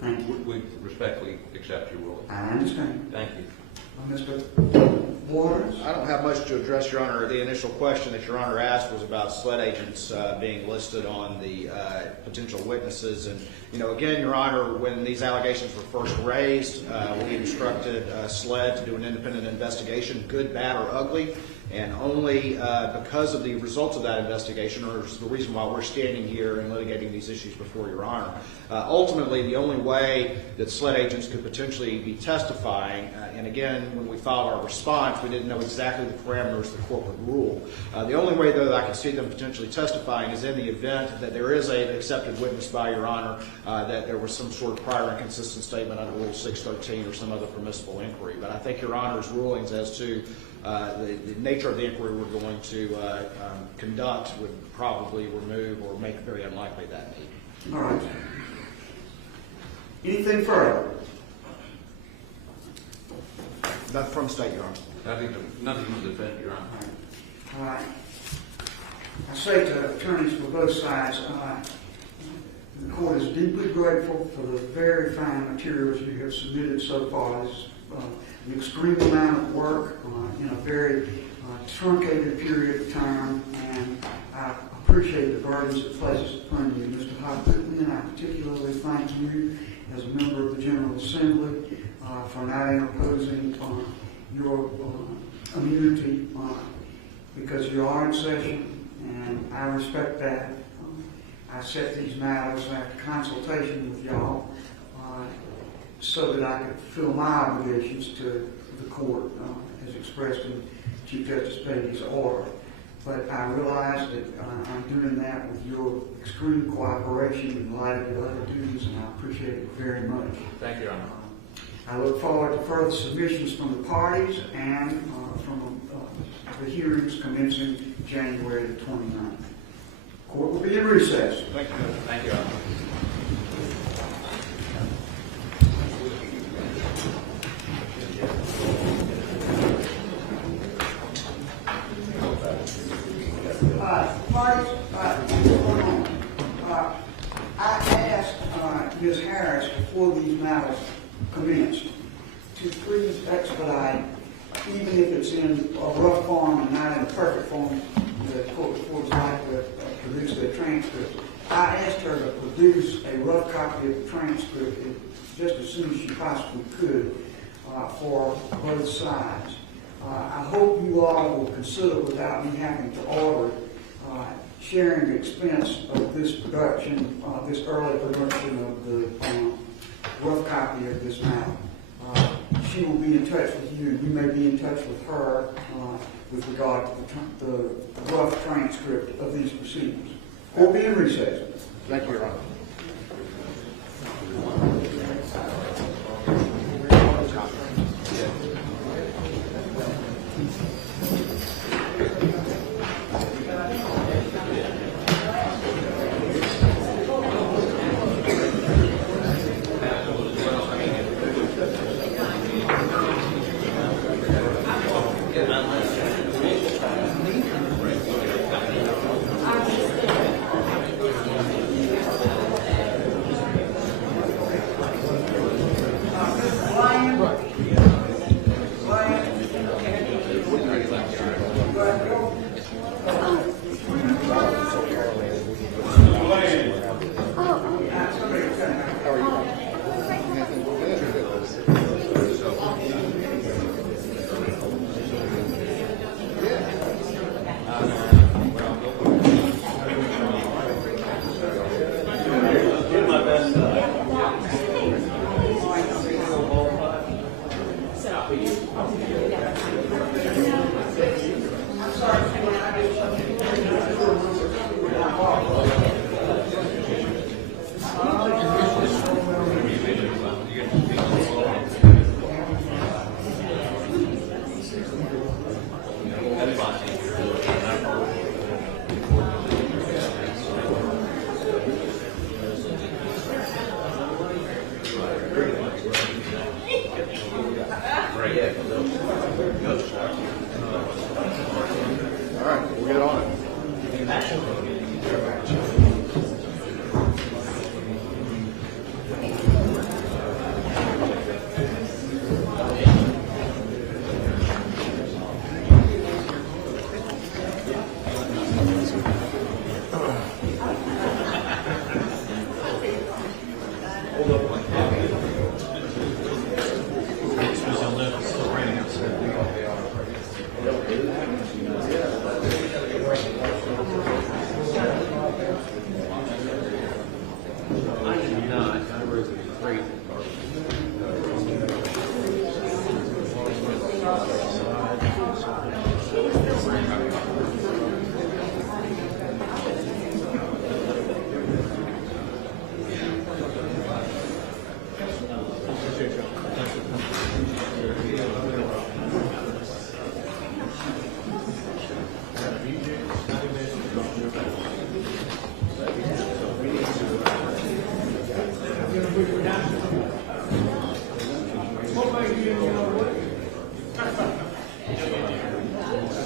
Thank you. We respectfully accept your ruling. I understand. Thank you. Mr. Waters? I don't have much to address, Your Honor. The initial question that Your Honor asked was about SLED agents being listed on the potential witnesses. And, you know, again, Your Honor, when these allegations were first raised, we instructed SLED to do an independent investigation, good, bad, or ugly. And only because of the results of that investigation, or the reason why we're standing here and litigating these issues before Your Honor, ultimately the only way that SLED agents could potentially be testifying, and again, when we filed our response, we didn't know exactly the parameters of the corporate rule. The only way, though, that I could see them potentially testifying is in the event that there is an accepted witness by Your Honor, that there was some sort of prior inconsistent statement under Rule 613 or some other permissible inquiry. But I think Your Honor's rulings as to the nature of the inquiry we're going to conduct would probably remove or make it very unlikely that need. All right. Anything further? Nothing from the state, Your Honor. Nothing to defend, Your Honor. All right. I say to attorneys for both sides, the court is deeply grateful for the very fine materials you have submitted so far. This an extreme amount of work in a very truncated period of time, and I appreciate the burdens it places upon you. Mr. Hopgoodman, I particularly thank you as a member of the General Assembly for not interposing your immunity because you are in session, and I respect that. I set these matters after consultation with y'all so that I could fulfill my obligations to the court as expressed in Chief Justice Beatty's order. But I realize that I'm doing that with your extreme cooperation in light of your other duties, and I appreciate it very much. Thank you, Your Honor. I look forward to further submissions from the parties and from the hearings commencing January the 29th. Court will be in recess. Thank you. Thank you, Your Honor. Parties, I asked Ms. Harris before these matters commenced to please expedite, even if it's in a rough form and not in a perfect form, the court would like to produce their transcript. I asked her to produce a rough copy of the transcript just as soon as she possibly could for both sides. I hope you all will consider, without me having to order, sharing the expense of this production, this early production of the rough copy of this matter. She will be in touch with you, and you may be in touch with her with regard to the rough transcript of these proceedings. We'll be in recess. Thank you, Your Honor. Charleston.